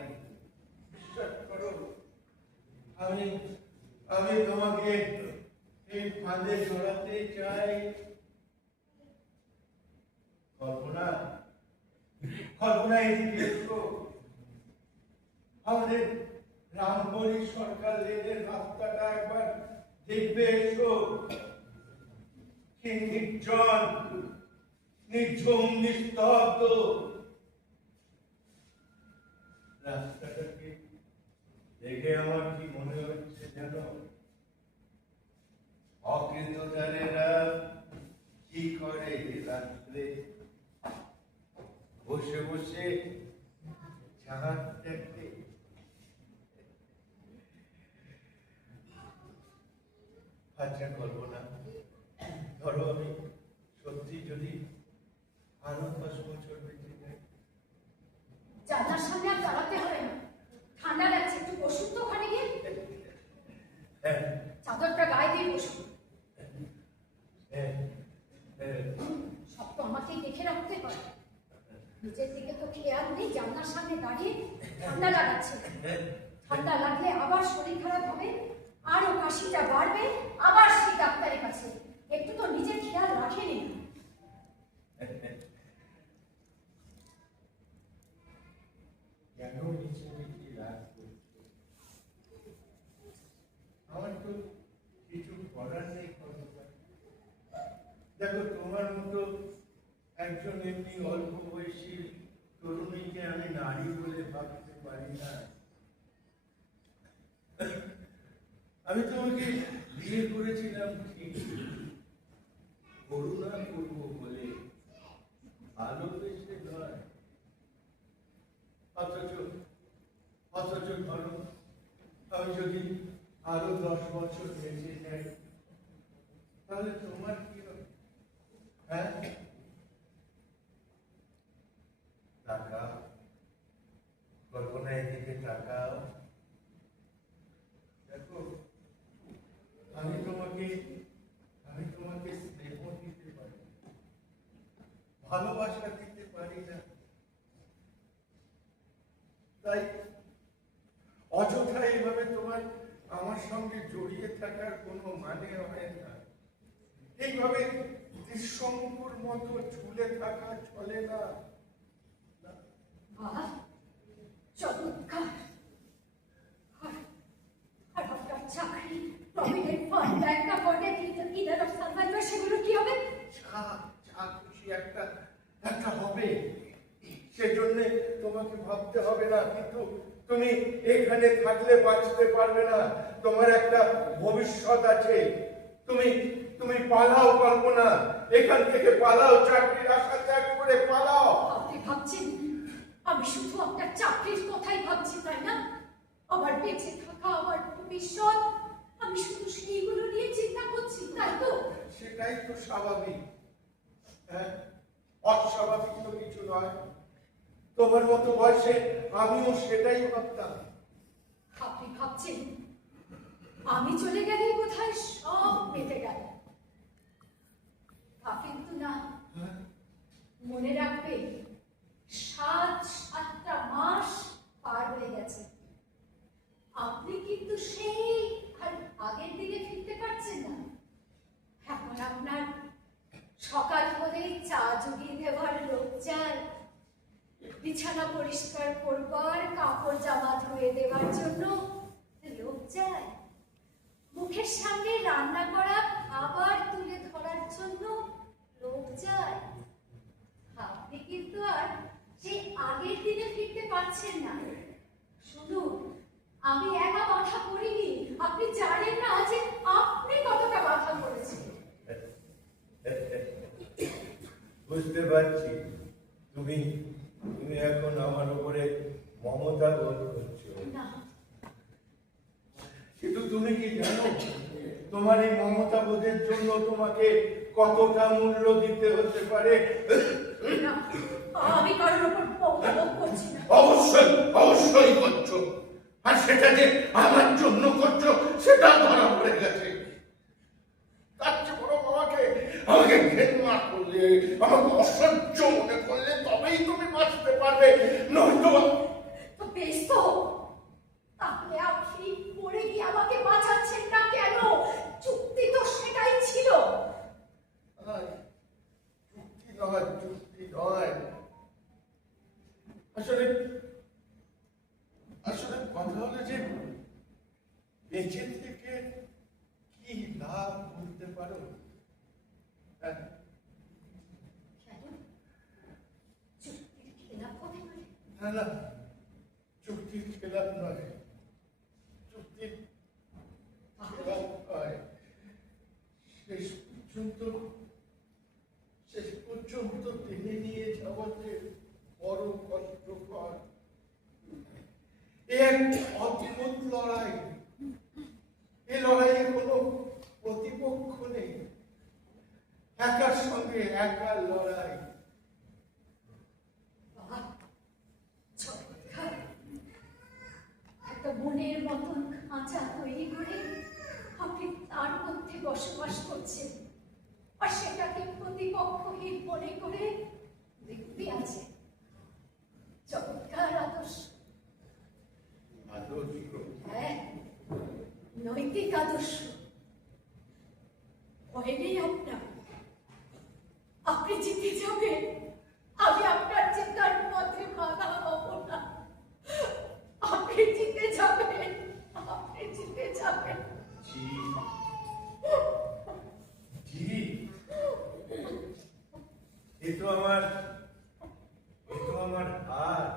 বিশ্বাস করো, আমি আমি তোমাকে এই ফাঁদে জড়াতে চাই। কল্পনা, কল্পনা এদিকে এসো। আমাদের রামহরি সরকার লেনের রাস্তাটা একবার দেখবে এসো। কি নির্জন, নির্ঝুম, নিস্তব্ধ রাস্তাটাকে দেখে আমার কি মনে হচ্ছে জানো? অকৃতদারেরা কি করে রাত্রে বসে বসে চাঁদ দেখে। আচ্ছা কল্পনা, ধরো আমি সত্যি যদি আরো 10 বছর বেঁচে যাই, জানলার সামনে আর দাঁড়াতে হবে না, ঠান্ডা লাগছে, একটু বসুন তো ওখানে গিয়ে। হ্যাঁ চাদরটা গায়ে দিয়ে বসুন। হ্যাঁ হ্যাঁ, সব তো আমাকেই দেখে রাখতে হয়, নিজের দিকে তো খেয়াল নেই। জানলার সামনে দাঁড়িয়ে ঠান্ডা লাগাচ্ছে, ঠান্ডা লাগলে আবার শরীর খারাপ হবে, আরো কাশিটা বাড়বে, আবার সেই ডাক্তারের কাছে। একটু তো নিজের খেয়াল রাখেনি। কেন নিচে নিচে রাগ করছো? আমার তো কিছু করার নেই কল্পনা। দেখো, তোমার মতো একজন এমনি অল্প বয়সী তরুণীকে আমি নারী বলে ভাবতে পারি না। আমি তোমাকে বিয়ে করেছিলাম ঠিক করুণা করবো বলে, ভালোবেসে নয়। অথচ ধরো আমি যদি আরো 10 বছর বেঁচে যাই, তাহলে তাকাও। দেখো, আমি তোমাকে স্নেহ দিতে পারি, ভালোবাসা দিতে পারি না। তাই অযথা এইভাবে তোমার আমার সঙ্গে জড়িয়ে থাকার কোনো মানে হয় না। এইভাবে নিঃসঙ্গর মতো ঝুলে থাকা চলে না। বাহ, চমৎকার। আর আপনার চাকরি, প্রভিডেন্ট ফান্ড, ব্যাংক অ্যাকাউন্টে ইদার অফ সার্ভাইভার, সেগুলো কি হবে? যা খুশি একটা হবে, সেজন্য তোমাকে ভাবতে হবে না। কিন্তু তুমি এখানে থাকলে বাঁচতে পারবে না। তোমার একটা ভবিষ্যৎ আছে। তুমি পালাও কল্পনা, এখান থেকে পালাও, চাকরির আশা ত্যাগ করে পালাও। আপনি ভাবছেন আমি শুধু আপনার চাকরির কথাই ভাবছি, তাই না? আমার বেঁচে থাকা, আমার ভবিষ্যৎ, আমি শুধু সেইগুলো নিয়ে চিন্তা করছি, তাই তো? সেটাই তো স্বাভাবিক। হ্যাঁ, অস্বাভাবিক তো কিছু নয়। তোমার মতো বয়সে আমিও সেটাই ভাবতাম। আপনি ভাবছেন আমি চলে গেলেই বোধহয় সব মেটে গেল। তা কিন্তু না। মনে রাখবে, 7-8টা মাস পার হয়ে গেছে। আপনি কিন্তু সেই আর আগের দিকে ফিরতে পারছেন না। এখন আপনার সকাল হলেই চা জুগিয়ে দেওয়ার লোক চাই, বিছানা পরিষ্কার করবার, কাপড় জামা ধুয়ে দেওয়ার জন্য লোক চাই, মুখের সামনে রান্না করা খাবার তুলে ধরার জন্য লোক চাই। আপনি কিন্তু আর সেই আগের দিনে ফিরতে পারছেন না। শুনুন, আমি একা মাথা করিনি। আপনি জানেন না যে আপনি কতটা মাথা করেছেন। বুঝতে পারছি, তুমি এখন আমার উপরে মমতা বোধ করছো। না, কিন্তু তুমি কি জানো, তোমার এই মমতা বোধের জন্য তোমাকে কতটা মূল্য দিতে হতে পারে? না, আমি কারোর উপর মমতা করছি না। অবশ্যই করছো। আর সেটা যে আমার জন্য করছো, সেটা ধরা পড়ে গেছে। তার চেয়ে বরং আমাকে ঘেন্না করলে, আমাকে অসহ্য মনে করলে, তবেই তুমি বাঁচতে পারবে। নয়তো তো বেশ তো, তাহলে আপনি পড়ে গিয়ে আমাকে বাঁচাচ্ছেন না কেন? চুক্তি তো সেটাই ছিল। যুক্তি নয়। আসলে কথা হলো যে, বেঁচে থেকে কি লাভ করতে পারো? কেন? চুক্তির খেলাপ হতে পারে? না, চুক্তির খেলাপ নয়। চুক্তির খেলাপ নয়। শেষ পর্যন্ত টেনে নিয়ে যাওয়াতে বড় কষ্টকর। এক অদ্ভুত লড়াই। এই লড়াইয়ে কোনো প্রতিপক্ষ নেই, একার সঙ্গে একার লড়াই। চমৎকার। একটা মনের মতন খাঁচা তৈরি করে আপনি তার মধ্যে বসবাস করছেন, আর সেটাকে প্রতিপক্ষহীন মনে করে দেখতে আছে। চমৎকার আদর্শ। হ্যাঁ, নৈতিক আদর্শ। ভয় নেই আপনার। আপনি জিতে যাবেন। আমি আপনার জেতার পথে বাধা হব না। আপনি জিতে যাবেন। আপনি জিতে যাবেন। এ তো আমার হার।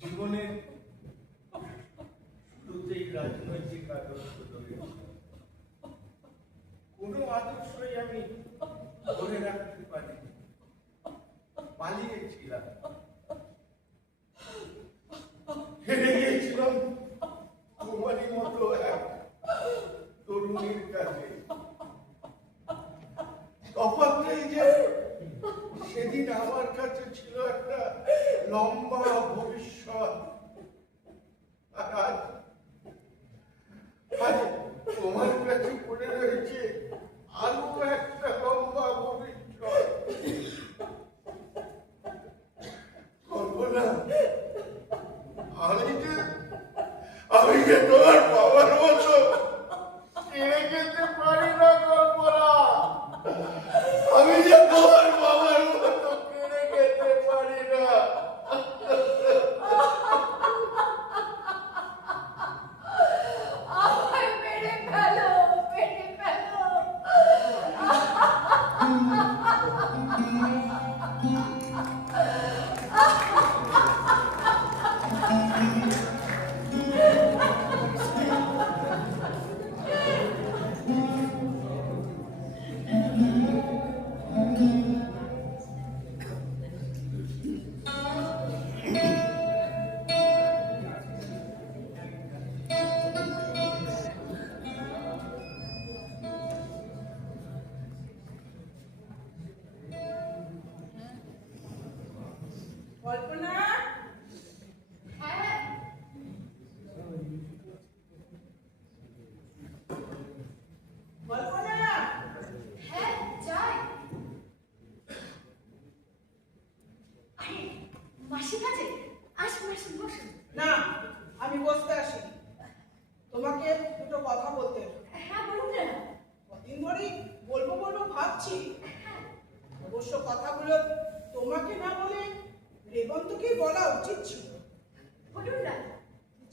জীবনের শুরুতেই রাজনৈতিক আদর্শ ধরেছি। কোনো আদর্শই আমি ধরে রাখতে পারিনি, পালিয়েছিলাম, হেরে গিয়েছিলাম তোমারই মতো এক তরুণীর কাছে। তফাৎটাই যে সেদিন আমার কাছে ছিল একটা লম্বা ভবিষ্যৎ। আর আজ তোমার কাছে পড়ে রয়েছে আরো একটা লম্বা ভবিষ্যৎ। কল্পনা, আমি যে তোমার বাবার মতো কেড়ে যেতে পারি না। কল্পনা, আমি যে তোমার বাবার মতো কেড়ে যেতে পারি না। আমায় মেরে ফেলো, মেরে ফেলো। কল্পনা, হ্যাঁ, কল্পনা, হ্যাঁ, যাই। আরে, মাসি কাজে আসুন, আসুন, বসুন। না, আমি বসতে আসি। তোমাকে দুটো কথা বলতে হবে। হ্যাঁ, বলুন না। কদিন ধরেই বলবো বলবো ভাবছি। অবশ্য কথাগুলো তোমাকে না বলে রেবন্তকেই বলা উচিত ছিল। বলুন না।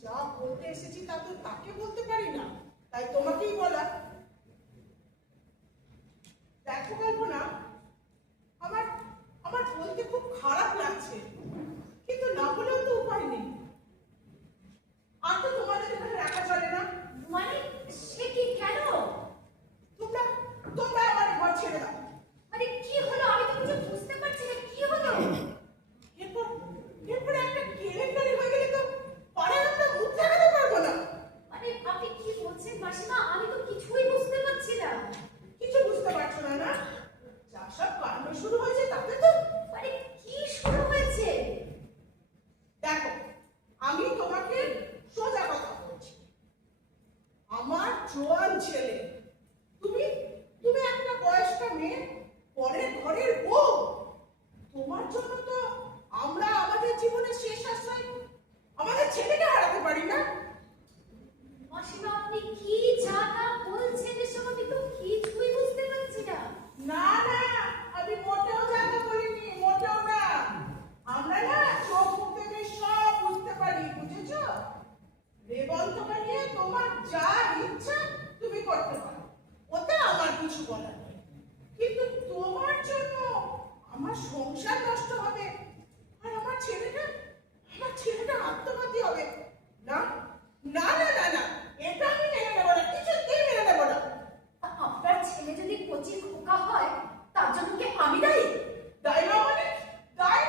যা বলতে এসেছি তা তো তাকে বলতে পারি না, তাই তোমাকেই বলা। দেখো কল্পনা, আমার আমার বলতে খুব খারাপ লাগছে, কিন্তু না বলেও তো উপায় নেই। আর তো তোমাদের এখানে রাখা চলে না। মানে সে কি, কেন? তোমরা তোমরা আমার ঘর ছেড়ে দাও। মানে কি হলো? আমি তো কিছু বুঝতে পারছি না, কি হলো? এরপর একটা কেলেঙ্কারি হয়ে গেলে তো পাড়ায় আমরা মুখ দেখাতে পারবো না। মানে আপনি কি বলছেন মাসিমা? আমি তো কিছুই বুঝতে পারছি না। কিছু বুঝতে পারছো না না? যা সব কাণ্ড শুরু হয়েছে তাতে তো। মানে কি শুরু হয়েছে? দেখো, আমি তোমাকে সোজা কথা বলছি। আমার জোয়ান ছেলে, তুমি তুমি একটা বয়স্ক মেয়ে, পরের ঘরের বউ। তোমার জন্য তো আমরা আমাদের জীবনের শেষ আশ্রয় আমাদের ছেলেকে হারাতে পারি না। মাসিমা, আপনি কি যা তা বলছেন এসব আমি তো কিছুই বুঝতে পারছি না। না না, আমি মোটেও জানতে বলিনি, মোটেও না। আমরা না চোখ মুখ দেখে সব বুঝতে পারি, বুঝেছো? রেবন্তকে নিয়ে তোমার যা ইচ্ছা তুমি করতে পারো, ওতে আমার কিছু বলার নেই। কিন্তু তোমার জন্য আমার সংসার নষ্ট হবে, আর আমার ছেলেটা আত্মঘাতী হবে। না না না না না, এটা আমি মেনে নেবো না, কিছুতেই মেনে নেবো না। আপনার ছেলে যদি কচি খোকা হয় তার জন্য কি আমি দায়ী? দায়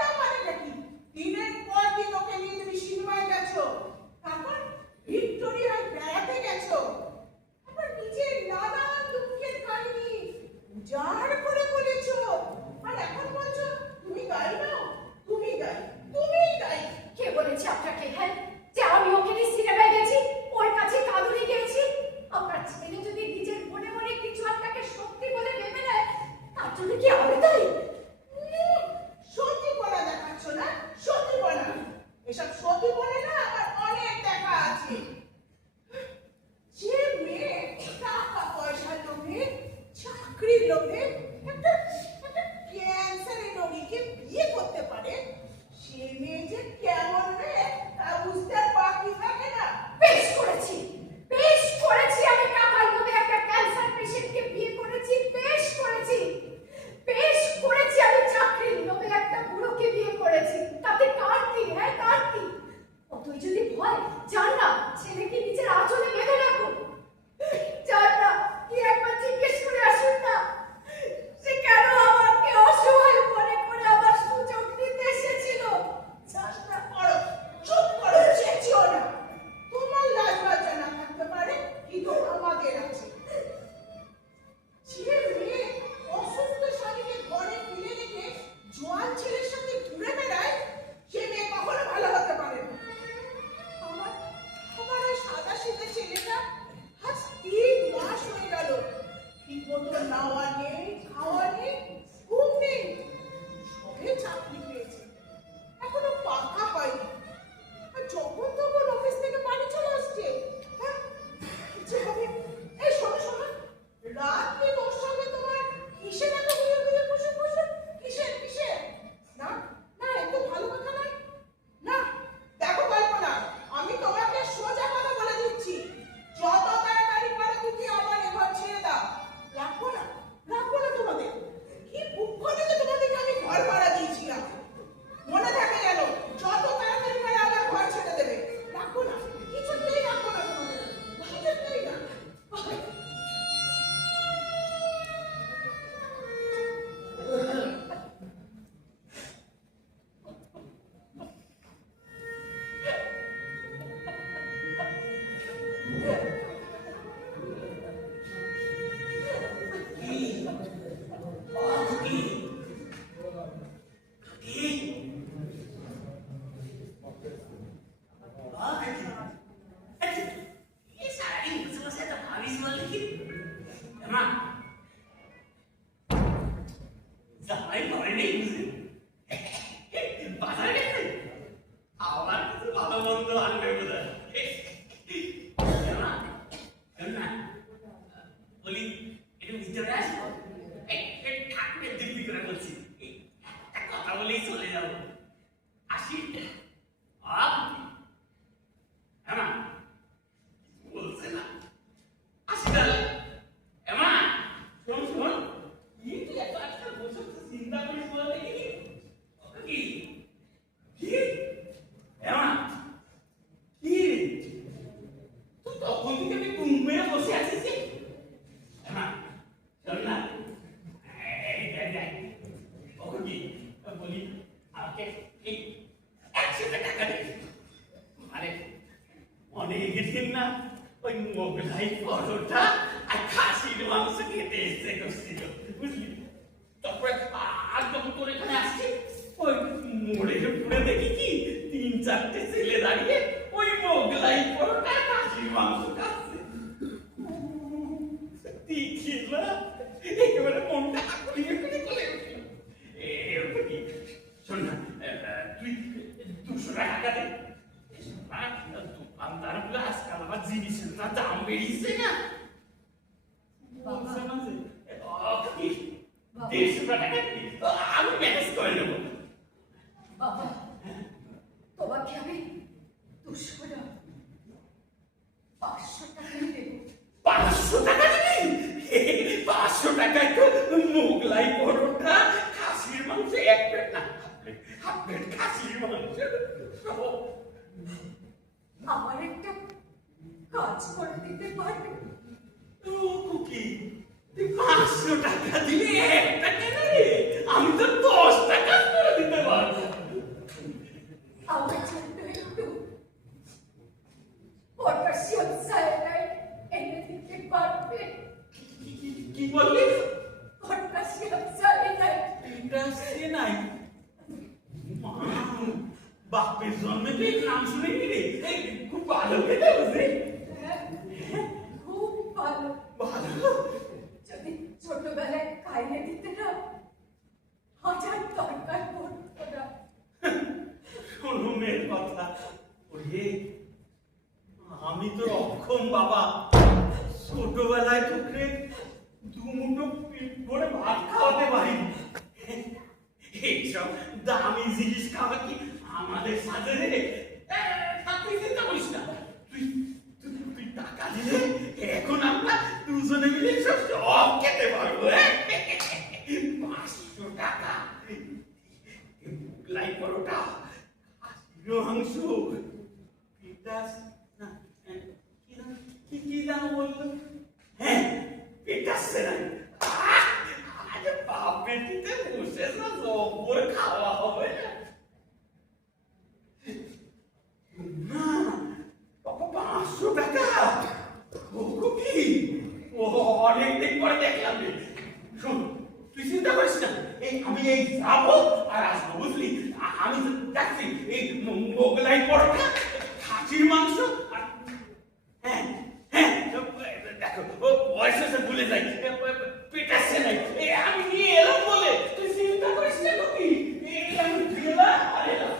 না মানে কি? দিনের পর দিন ওকে নিয়ে তুমি সিনেমায় গেছো, তারপর ভিক্টোরিয়ায় বেড়াতে গেছো, তারপর নিজের নানান দুঃখের কাহিনী উজাড় করে বলেছো, আর এখন বলছো তুমি দায়ী নাও, তুমিই দায়ী। কে বলেছে আপনাকে, হ্যাঁ, যে আমি ওকে নিয়ে সিনেমায় গেছি, ওর কাছে কাঁদুনি গেছি? আপনার ছেলে যদি নিজের মনে মনে কিছু আপনাকে সত্যি বলে ভেবে নেয় তার জন্য কি আমি দায়ী? সত্যি বলা দেখাচ্ছ না, সত্যি বলা। এসব সত্যি বলে না আমার অনেক দেখা আছে। যে মেয়ে টাকা পয়সার লোভে, চাকরির লোভে একটা ক্যান্সারের রোগীকে বিয়ে করতে পারে, সে মেয়ে যে কেমন মেয়ে তা বুঝতে আর বাকি থাকে না। বেশ করেছি আমি টাকার লোভে একটা ক্যান্সার পেশেন্টকে বিয়ে করেছি, বেশ করেছি। তাই ঘরে নেই বুঝলি বাজারে গেছে আবার কিছু ভালো মন্দ আনবে বোধ হয় বলি একটু ভিতরে আসবো ঠাকুরের দিব্যি করে বলছি একটা কথা বলেই চলে যাবো আসি হ্যাঁ বলছে না আসি তাহলে এমা শোন শোন কি তুই এত আজকাল বসে চিন্তা করিস বলতে কি কি এমা কি তুই তখন থেকে আমি ঘুমে বসে আছিস এমা শোন না বলি আমাকে এই 100 টাকা দে আরে অনেক দিন না ওই মোগলাই পরোটা আর খাসির মাংস খেতে এসে করছিল বুঝলি তারপরে আর যখন তোর এখানে আসছি ওই মোড়ের উপরে দেখি কি 3-4টে ছেলে দাঁড়িয়ে ওই মোগলাই পরোটা খাসির মাংস খাচ্ছে দেখি না একেবারে মনটা আকুলিয়ে করে চলে গেছিল শোন না তুই 200 টাকা দে দোকানদার গুলো আজকাল আমার জিনিসের দাম বেরিয়েছে না বলছে না যে 150 টাকা আমি ম্যানেজ করে নেবো বাবা তোমাকে আমি 200 না 500 টাকা দেবো 500 টাকা দিবি 500 টাকায় তো মোগলাই পরোটা খাসির মাংস 1 প্লেট না হাফ প্লেট খাসির মাংস আমার একটা কাজ করে দিতে পারবে কি তুই 500 টাকা দিলে একটা কেন রে আমি তো 10 টাকা করে দিতে পারবো আমার জন্য একটু পটাশিয়াম সায়ানাইড এনে দিতে পারবে কি বললি পটাশিয়াম সায়ানাইড এটা সে নাই বাপের জন্মে তুই নাম শুনেনি রে খুব ভালো খেতে বুঝলি খুব ভালো ভালো যদি ছোটবেলায় খাইয়ে দিতে না হাজার দরকার পড়তো না শোনো মেয়ের কথা ওরে আমি তো অক্ষম বাবা ছোটবেলায় তোকে 2 মুঠো পেট ভরে ভাত খাওয়াতে পারি এইসব দামি জিনিস খাওয়া কি আমাদের সাথে রে তুই চিন্তা করিস না তুই টাকা দিলে এখন আমরা দুজনে মিলে সব খেতে পারবো 500 টাকা লাই পরোটা মাংস পিটাস না কি দাম বললো হ্যাঁ পিটাস আজ বাপ বেটিতে বসে না জব্বর খাওয়া হবে না বাবা 500 টাকা ও কি ও অনেকদিন পরে দেখলাম রে শোন তুই চিন্তা করিস না আমি এই যাবো আর আসবো বুঝলি আমি দেখছি এই মোগলাই পরোটা খাসির মাংস আর হ্যাঁ হ্যাঁ দেখো ও পয়সা সে ভুলে যাই পেটাচ্ছে নাই আমি নিয়ে এলাম বলে তুই চিন্তা করিস না কি আমি গেলাম আর এলাম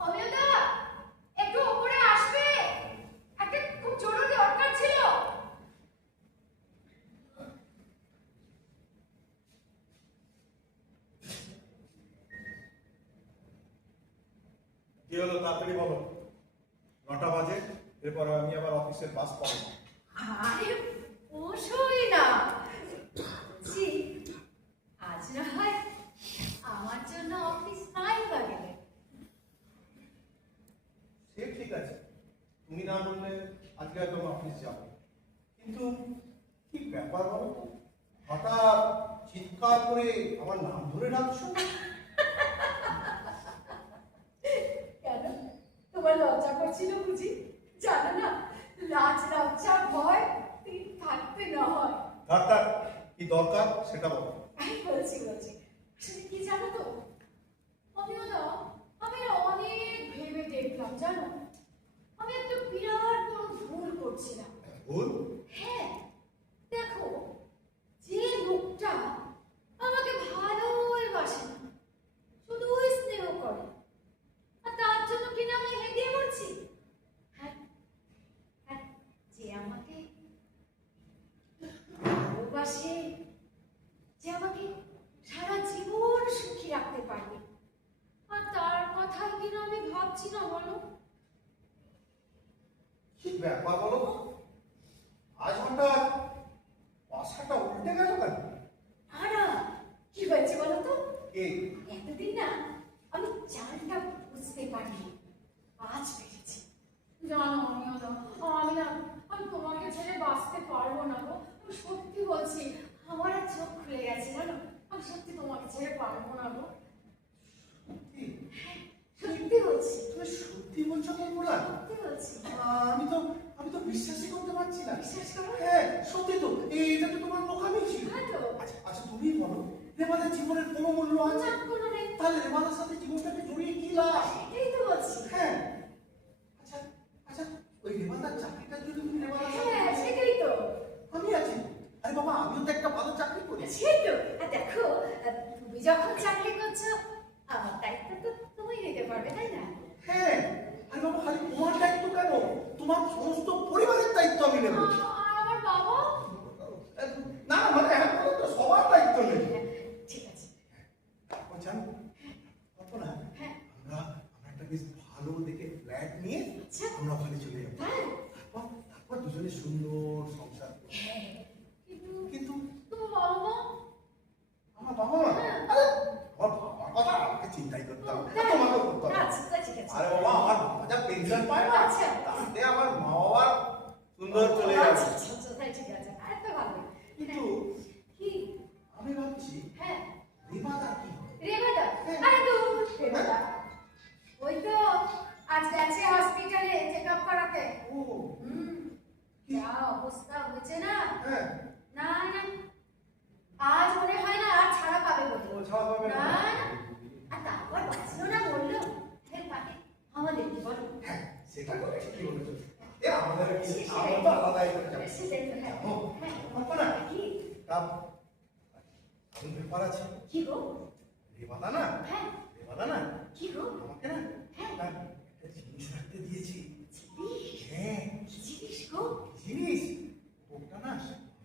অমিয়দা একটু উপরে আসবে একটা খুব জরুরি দরকার ছিল কি হলো তাড়াতাড়ি বলো 9টা বাজে এরপরে আমি আবার অফিসের বাস পাবো আরে বসোই না জি আজ না হয় আমার জন্য অফিস নাই লাগে সে ঠিক আছে তুমি না বললে আজকে হয়তো আমি অফিস যাবো কিন্তু কি ব্যাপার বলো তো হঠাৎ চিৎকার করে আমার নাম ধরে ডাকছো কেন তোমার লজ্জা করছিল বুঝি জানো না লাজ লজ্জা ভয় তিন থাকতে না হয় ডাক্তার কি দরকার সেটা বলো। আমি বলছি আসলে কি জানো তো, আমি না অনেক ভেবে দেখলাম জানো, আমি একটা বিরাট বড় ভুল করছিলাম। ভুল? হ্যাঁ, দেখো, যে লোকটা আমাকে ভালোই বাসে না, শুধুই স্নেহ করে, আর তার জন্য কিনা আমি হেঁটে মরছি। হ্যাঁ, যে আমাকে ভালোবাসে, যে আমাকে সারা জীবন সুখী রাখতে পারবে, আর তার কথাই কিনা আমি ভাবছি না, বলো। কি ব্যাপার বলো তো? আজ হঠাৎ বাসাটা উল্টে গেল কেন? না, কি হয়েছে বলো তো? এই এতদিন না আমি চালটা বুঝতে পারিনি, আজ পেরেছি। জানো আমি তোমাকে ছেড়ে বাঁচতে পারবো না গো, আমি সত্যি বলছি, আমার আর চোখ খুলে গেছে জানো, আমি সত্যি তোমাকে ছেড়ে পারবো না গো, সত্যি? সত্যি বলছি, তুমি সত্যি বলছো কল্পনা? সত্যি বলছি। আমি তো বিশ্বাসই করতে পারছি না। বিশ্বাস করো? হ্যাঁ সত্যি তো, এটা তো তোমার বোকামি ছিল। হ্যাঁ তো। আচ্ছা তুমি বলো, রেবাদার জীবনের কোনো মূল্য আছে? না, কোনো নেই। তাহলে রেবাদার সাথে জীবনটাকে জড়িয়ে কি লাভ? এটাই তো বলছি। হ্যাঁ আচ্ছা ওই রেবাদার চাকরিটার জন্য তুমি রেবাদার সাথে হ্যাঁ, সেটাই তো। আমি আছি। আরে বাবা, আমিও তো একটা ভালো চাকরি করি। সেই তো, আর দেখো, তুমি যখন চাকরি করছো, আমার দায়িত্ব তো তুমি নিতে পারবে, তাই না? হ্যাঁ, আরে বাবা, খালি তোমার দায়িত্ব কেন, তোমার সমস্ত পরিবারের দায়িত্ব আমি নেব। আমার বাবা? না মানে এখন পর্যন্ত সবার দায়িত্ব নেই। ঠিক আছে। জানো কল্পনা, হ্যাঁ। আমরা একটা বেশ ভালো দেখে ফ্ল্যাট নিয়ে আচ্ছা। আমরা ওখানে চলে যাবো। হ্যাঁ। তারপর দুজনে সুন্দর সংসার করবো। হ্যাঁ, কিন্তু তোমার বাবা? আমার বাবা মা, হ্যাঁ। আরে আমার বাবার কথা আমাকে চিন্তাই করতে হবে না, তোমাকে করতে হবে। আচ্ছা, ঠিক আছে। আরে বাবা, আমার বাবা যা পেনশন পায় না, আচ্ছা। তাতে আমার মা বাবা সুন্দর চলে যাবে। আচ্ছা, তাই ঠিক আছে, আর তো ভালো। কিন্তু কি? আমি ভাবছি হ্যাঁ, রেবাদা কি হবে? রেবাদা? আরে তো রেবাদা, ওই তো আজ গেছে হসপিটালে চেকআপ করাতে। ও যা অবস্থা হয়েছে না, হ্যাঁ, না আজ মনে হয় না আর ছাড়া পাবে বলে। ও ছাড়া পাবে না? না, আর তারপর বাঁচলো না বললো, তাকে আমাদের কি বলো? হ্যাঁ সেটা করে ঠিকই বলেছো। এ আমাদের কি আমরা তো আলাদাই করে যাবো। সেটাই তো, হ্যাঁ। ও, হ্যাঁ। কল্পনা, কি? তার আমি ব্যাপার আছে। কি গো? রেবাদা না, হ্যাঁ। রেবাদা না, কি গো? আমাকে না হ্যাঁ। একটা জিনিস রাখতে দিয়েছি। জিনিস? হ্যাঁ, কি জিনিস গো? জিনিস ওটা না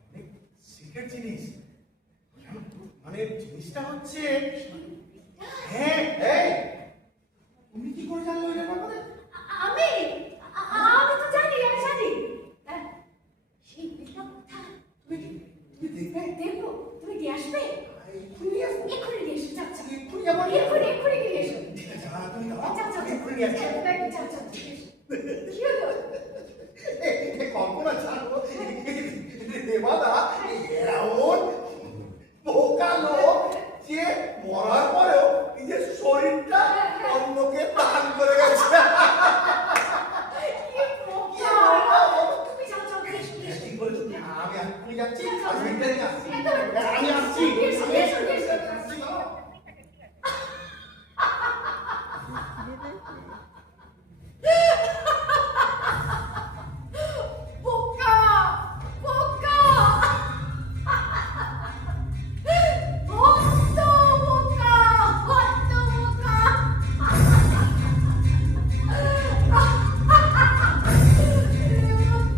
অনেক সিক্রেট জিনিস। মানে জিনিসটা হচ্ছে, হ্যাঁ এই তুমি কি করে জানলে ওই ব্যাপারে? আমি তো জানি, আমি জানি। সেই বিলটা কোথায়? তুমি দেখবে? দেখবো, তুমি দিয়ে আসবে? এক্ষুনি নিয়ে আসবো। এক্ষুনি নিয়ে এসো, যাও, যাও। এক্ষুনি যাবো? এক্ষুনি নিয়ে এসো। ঠিক আছে, তুমি দাও, যাও, যাও, আমি এক্ষুনি নিয়ে আসছি। যাও, যাও, নিয়ে এসো। কি হলো? কল্পনা জানো, দেবাদা এমন বোকা লোক যে মরার পরেও নিজের শরীরটা অন্যকে দান করে গেছে। কি বোকা! তুমি যাও, যাও, নিয়ে এসো, নিয়ে এসো। ঠিক বলেছো, আমি এক্ষুনি যাচ্ছি, আমি এটা নিয়ে আসছি। একদম, আমি আসছি, নিয়ে এসো, নিয়ে এসো, নিয়ে এসো। আসছি, দাও। বোকা! বোকা! বড্ড বোকা! বড্ড বোকা!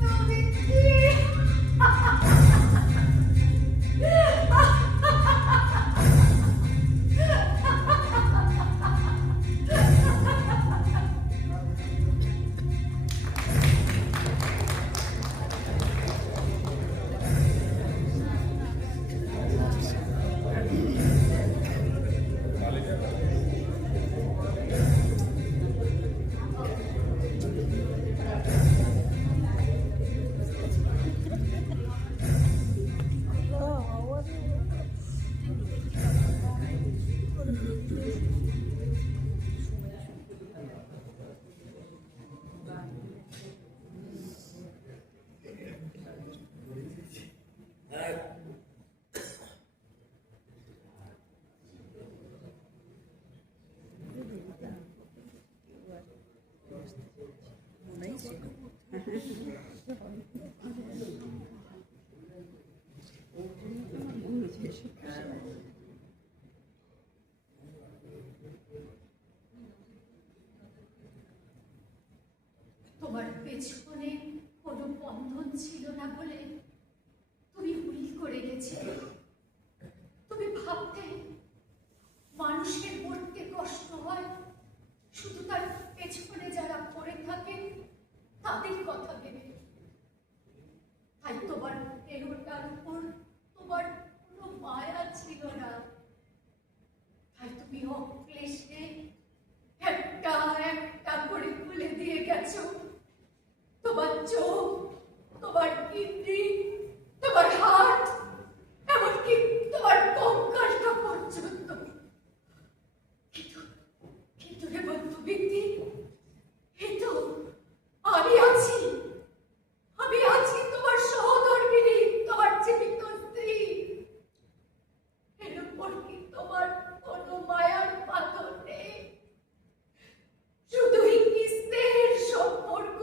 তুমি কি? করেছিল। তুমি ভাবতে মানুষের মরতে কষ্ট হয় শুধু তার পেছনে যারা পড়ে থাকে তাদের কথা ভেবে। তাই তোমার দেহটার উপর তোমার কোনো মায়া ছিল না। তাই তুমি অক্লেশে একটা একটা করে খুলে দিয়ে গেছো তোমার চোখ, তোমার কিডনি, তোমার হার্ট, এমনকি তোমার কঙ্কালটা পর্যন্ত। কিন্তু কিন্তু হেমন্ত ব্যক্তি, এই তো আমি আছি, আমি আছি তোমার সহধর্মিণী, তোমার জীবিত স্ত্রী। এর উপর কি তোমার কোনো মায়ার পাথর নেই? শুধুই কি স্নেহের সম্পর্ক?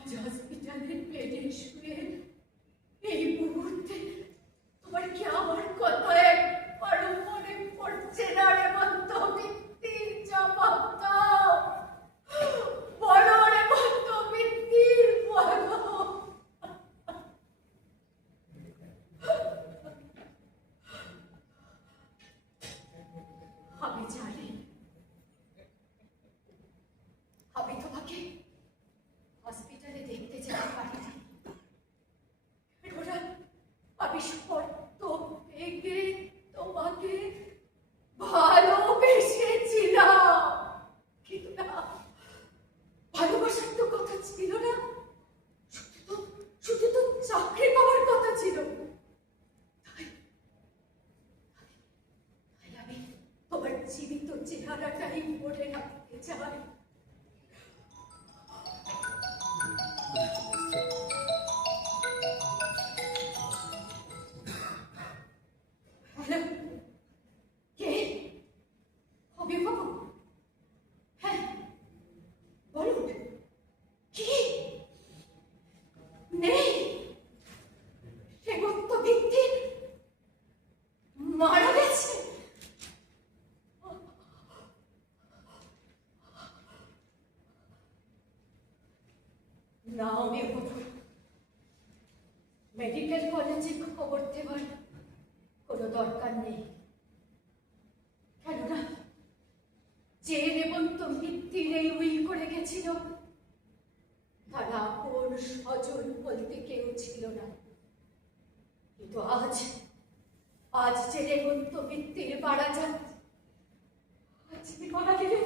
আজ হসপিটালের বেডে শুয়ে এই মুহূর্তে তোমার কি আমার কথা একবারও মনে পড়ছে না? হেমন্ত ব্যক্তির জবাব দাও, বলো হেমন্ত ব্যক্তির, বলো। আমি জানি আমি তোমাকে হসপিটালে দেখতে যেতে পারিনি। কেননা আমি শর্ত ভেঙে তোমাকে ভালোবেসেছিলাম। কিন্তু না, ভালোবাসার তো কথা ছিল না, শুধু তো চাকরি পাওয়ার কথা ছিল। তাই তাই আমি তোমার জীবিত চেহারাটাই মনে রাখতে চাই। হ্যালো, কে? অভিভাবক? হ্যাঁ, বলুন। কি নেই? হেমন্ত ব্যক্তি মারা গেছে? না, আমি মেডিকেল কলেজে খবর দেওয়ার কোনো দরকার নেই। কেননা যে হেমন্ত মৃত্যুর এই উইল করে গেছিল তারা আপন স্বজন বলতে কেউ ছিল না। কিন্তু আজ আজ যে হেমন্ত মৃত্যুর মারা যাচ্ছে, আজ যে মারা গেলে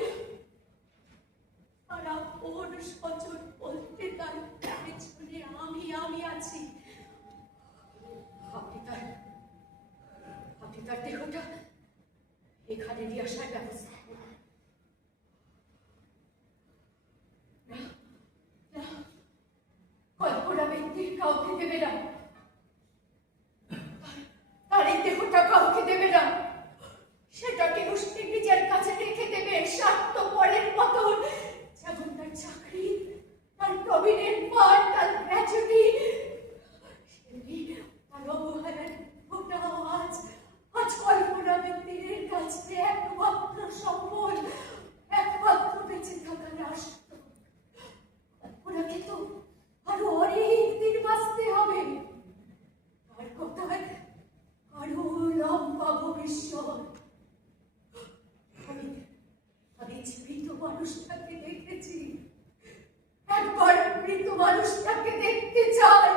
আর আপন স্বজন বলতে তার পেছনে আমি আছি। আপনি তার দেহটা এখানে নিয়ে আসার ব্যবস্থা করুন। না, না, কল্পনা ব্যক্তির কাউকে দেবে না, তার এই দেহটা কাউকে দেবে না। সেটাকে সে নিজের কাছে রেখে দেবে স্বার্থপরের মতন। যেমন তার চাকরি, তার প্রবীণের পান, তার গ্র্যাচুইটি, তার অবহেলার ওটাও আজ কল্পনা ব্যক্তির কাছে একমাত্র সম্বল, একমাত্র বেঁচে থাকার রাষ্ট্র। কল্পনাকে তো আরো অনেক দিন বাঁচতে হবে, তার কথায় আরো লম্বা ভবিষ্যৎ। আমি জীবিত মানুষটাকে দেখেছি, একবার মৃত মানুষটাকে দেখতে চাই।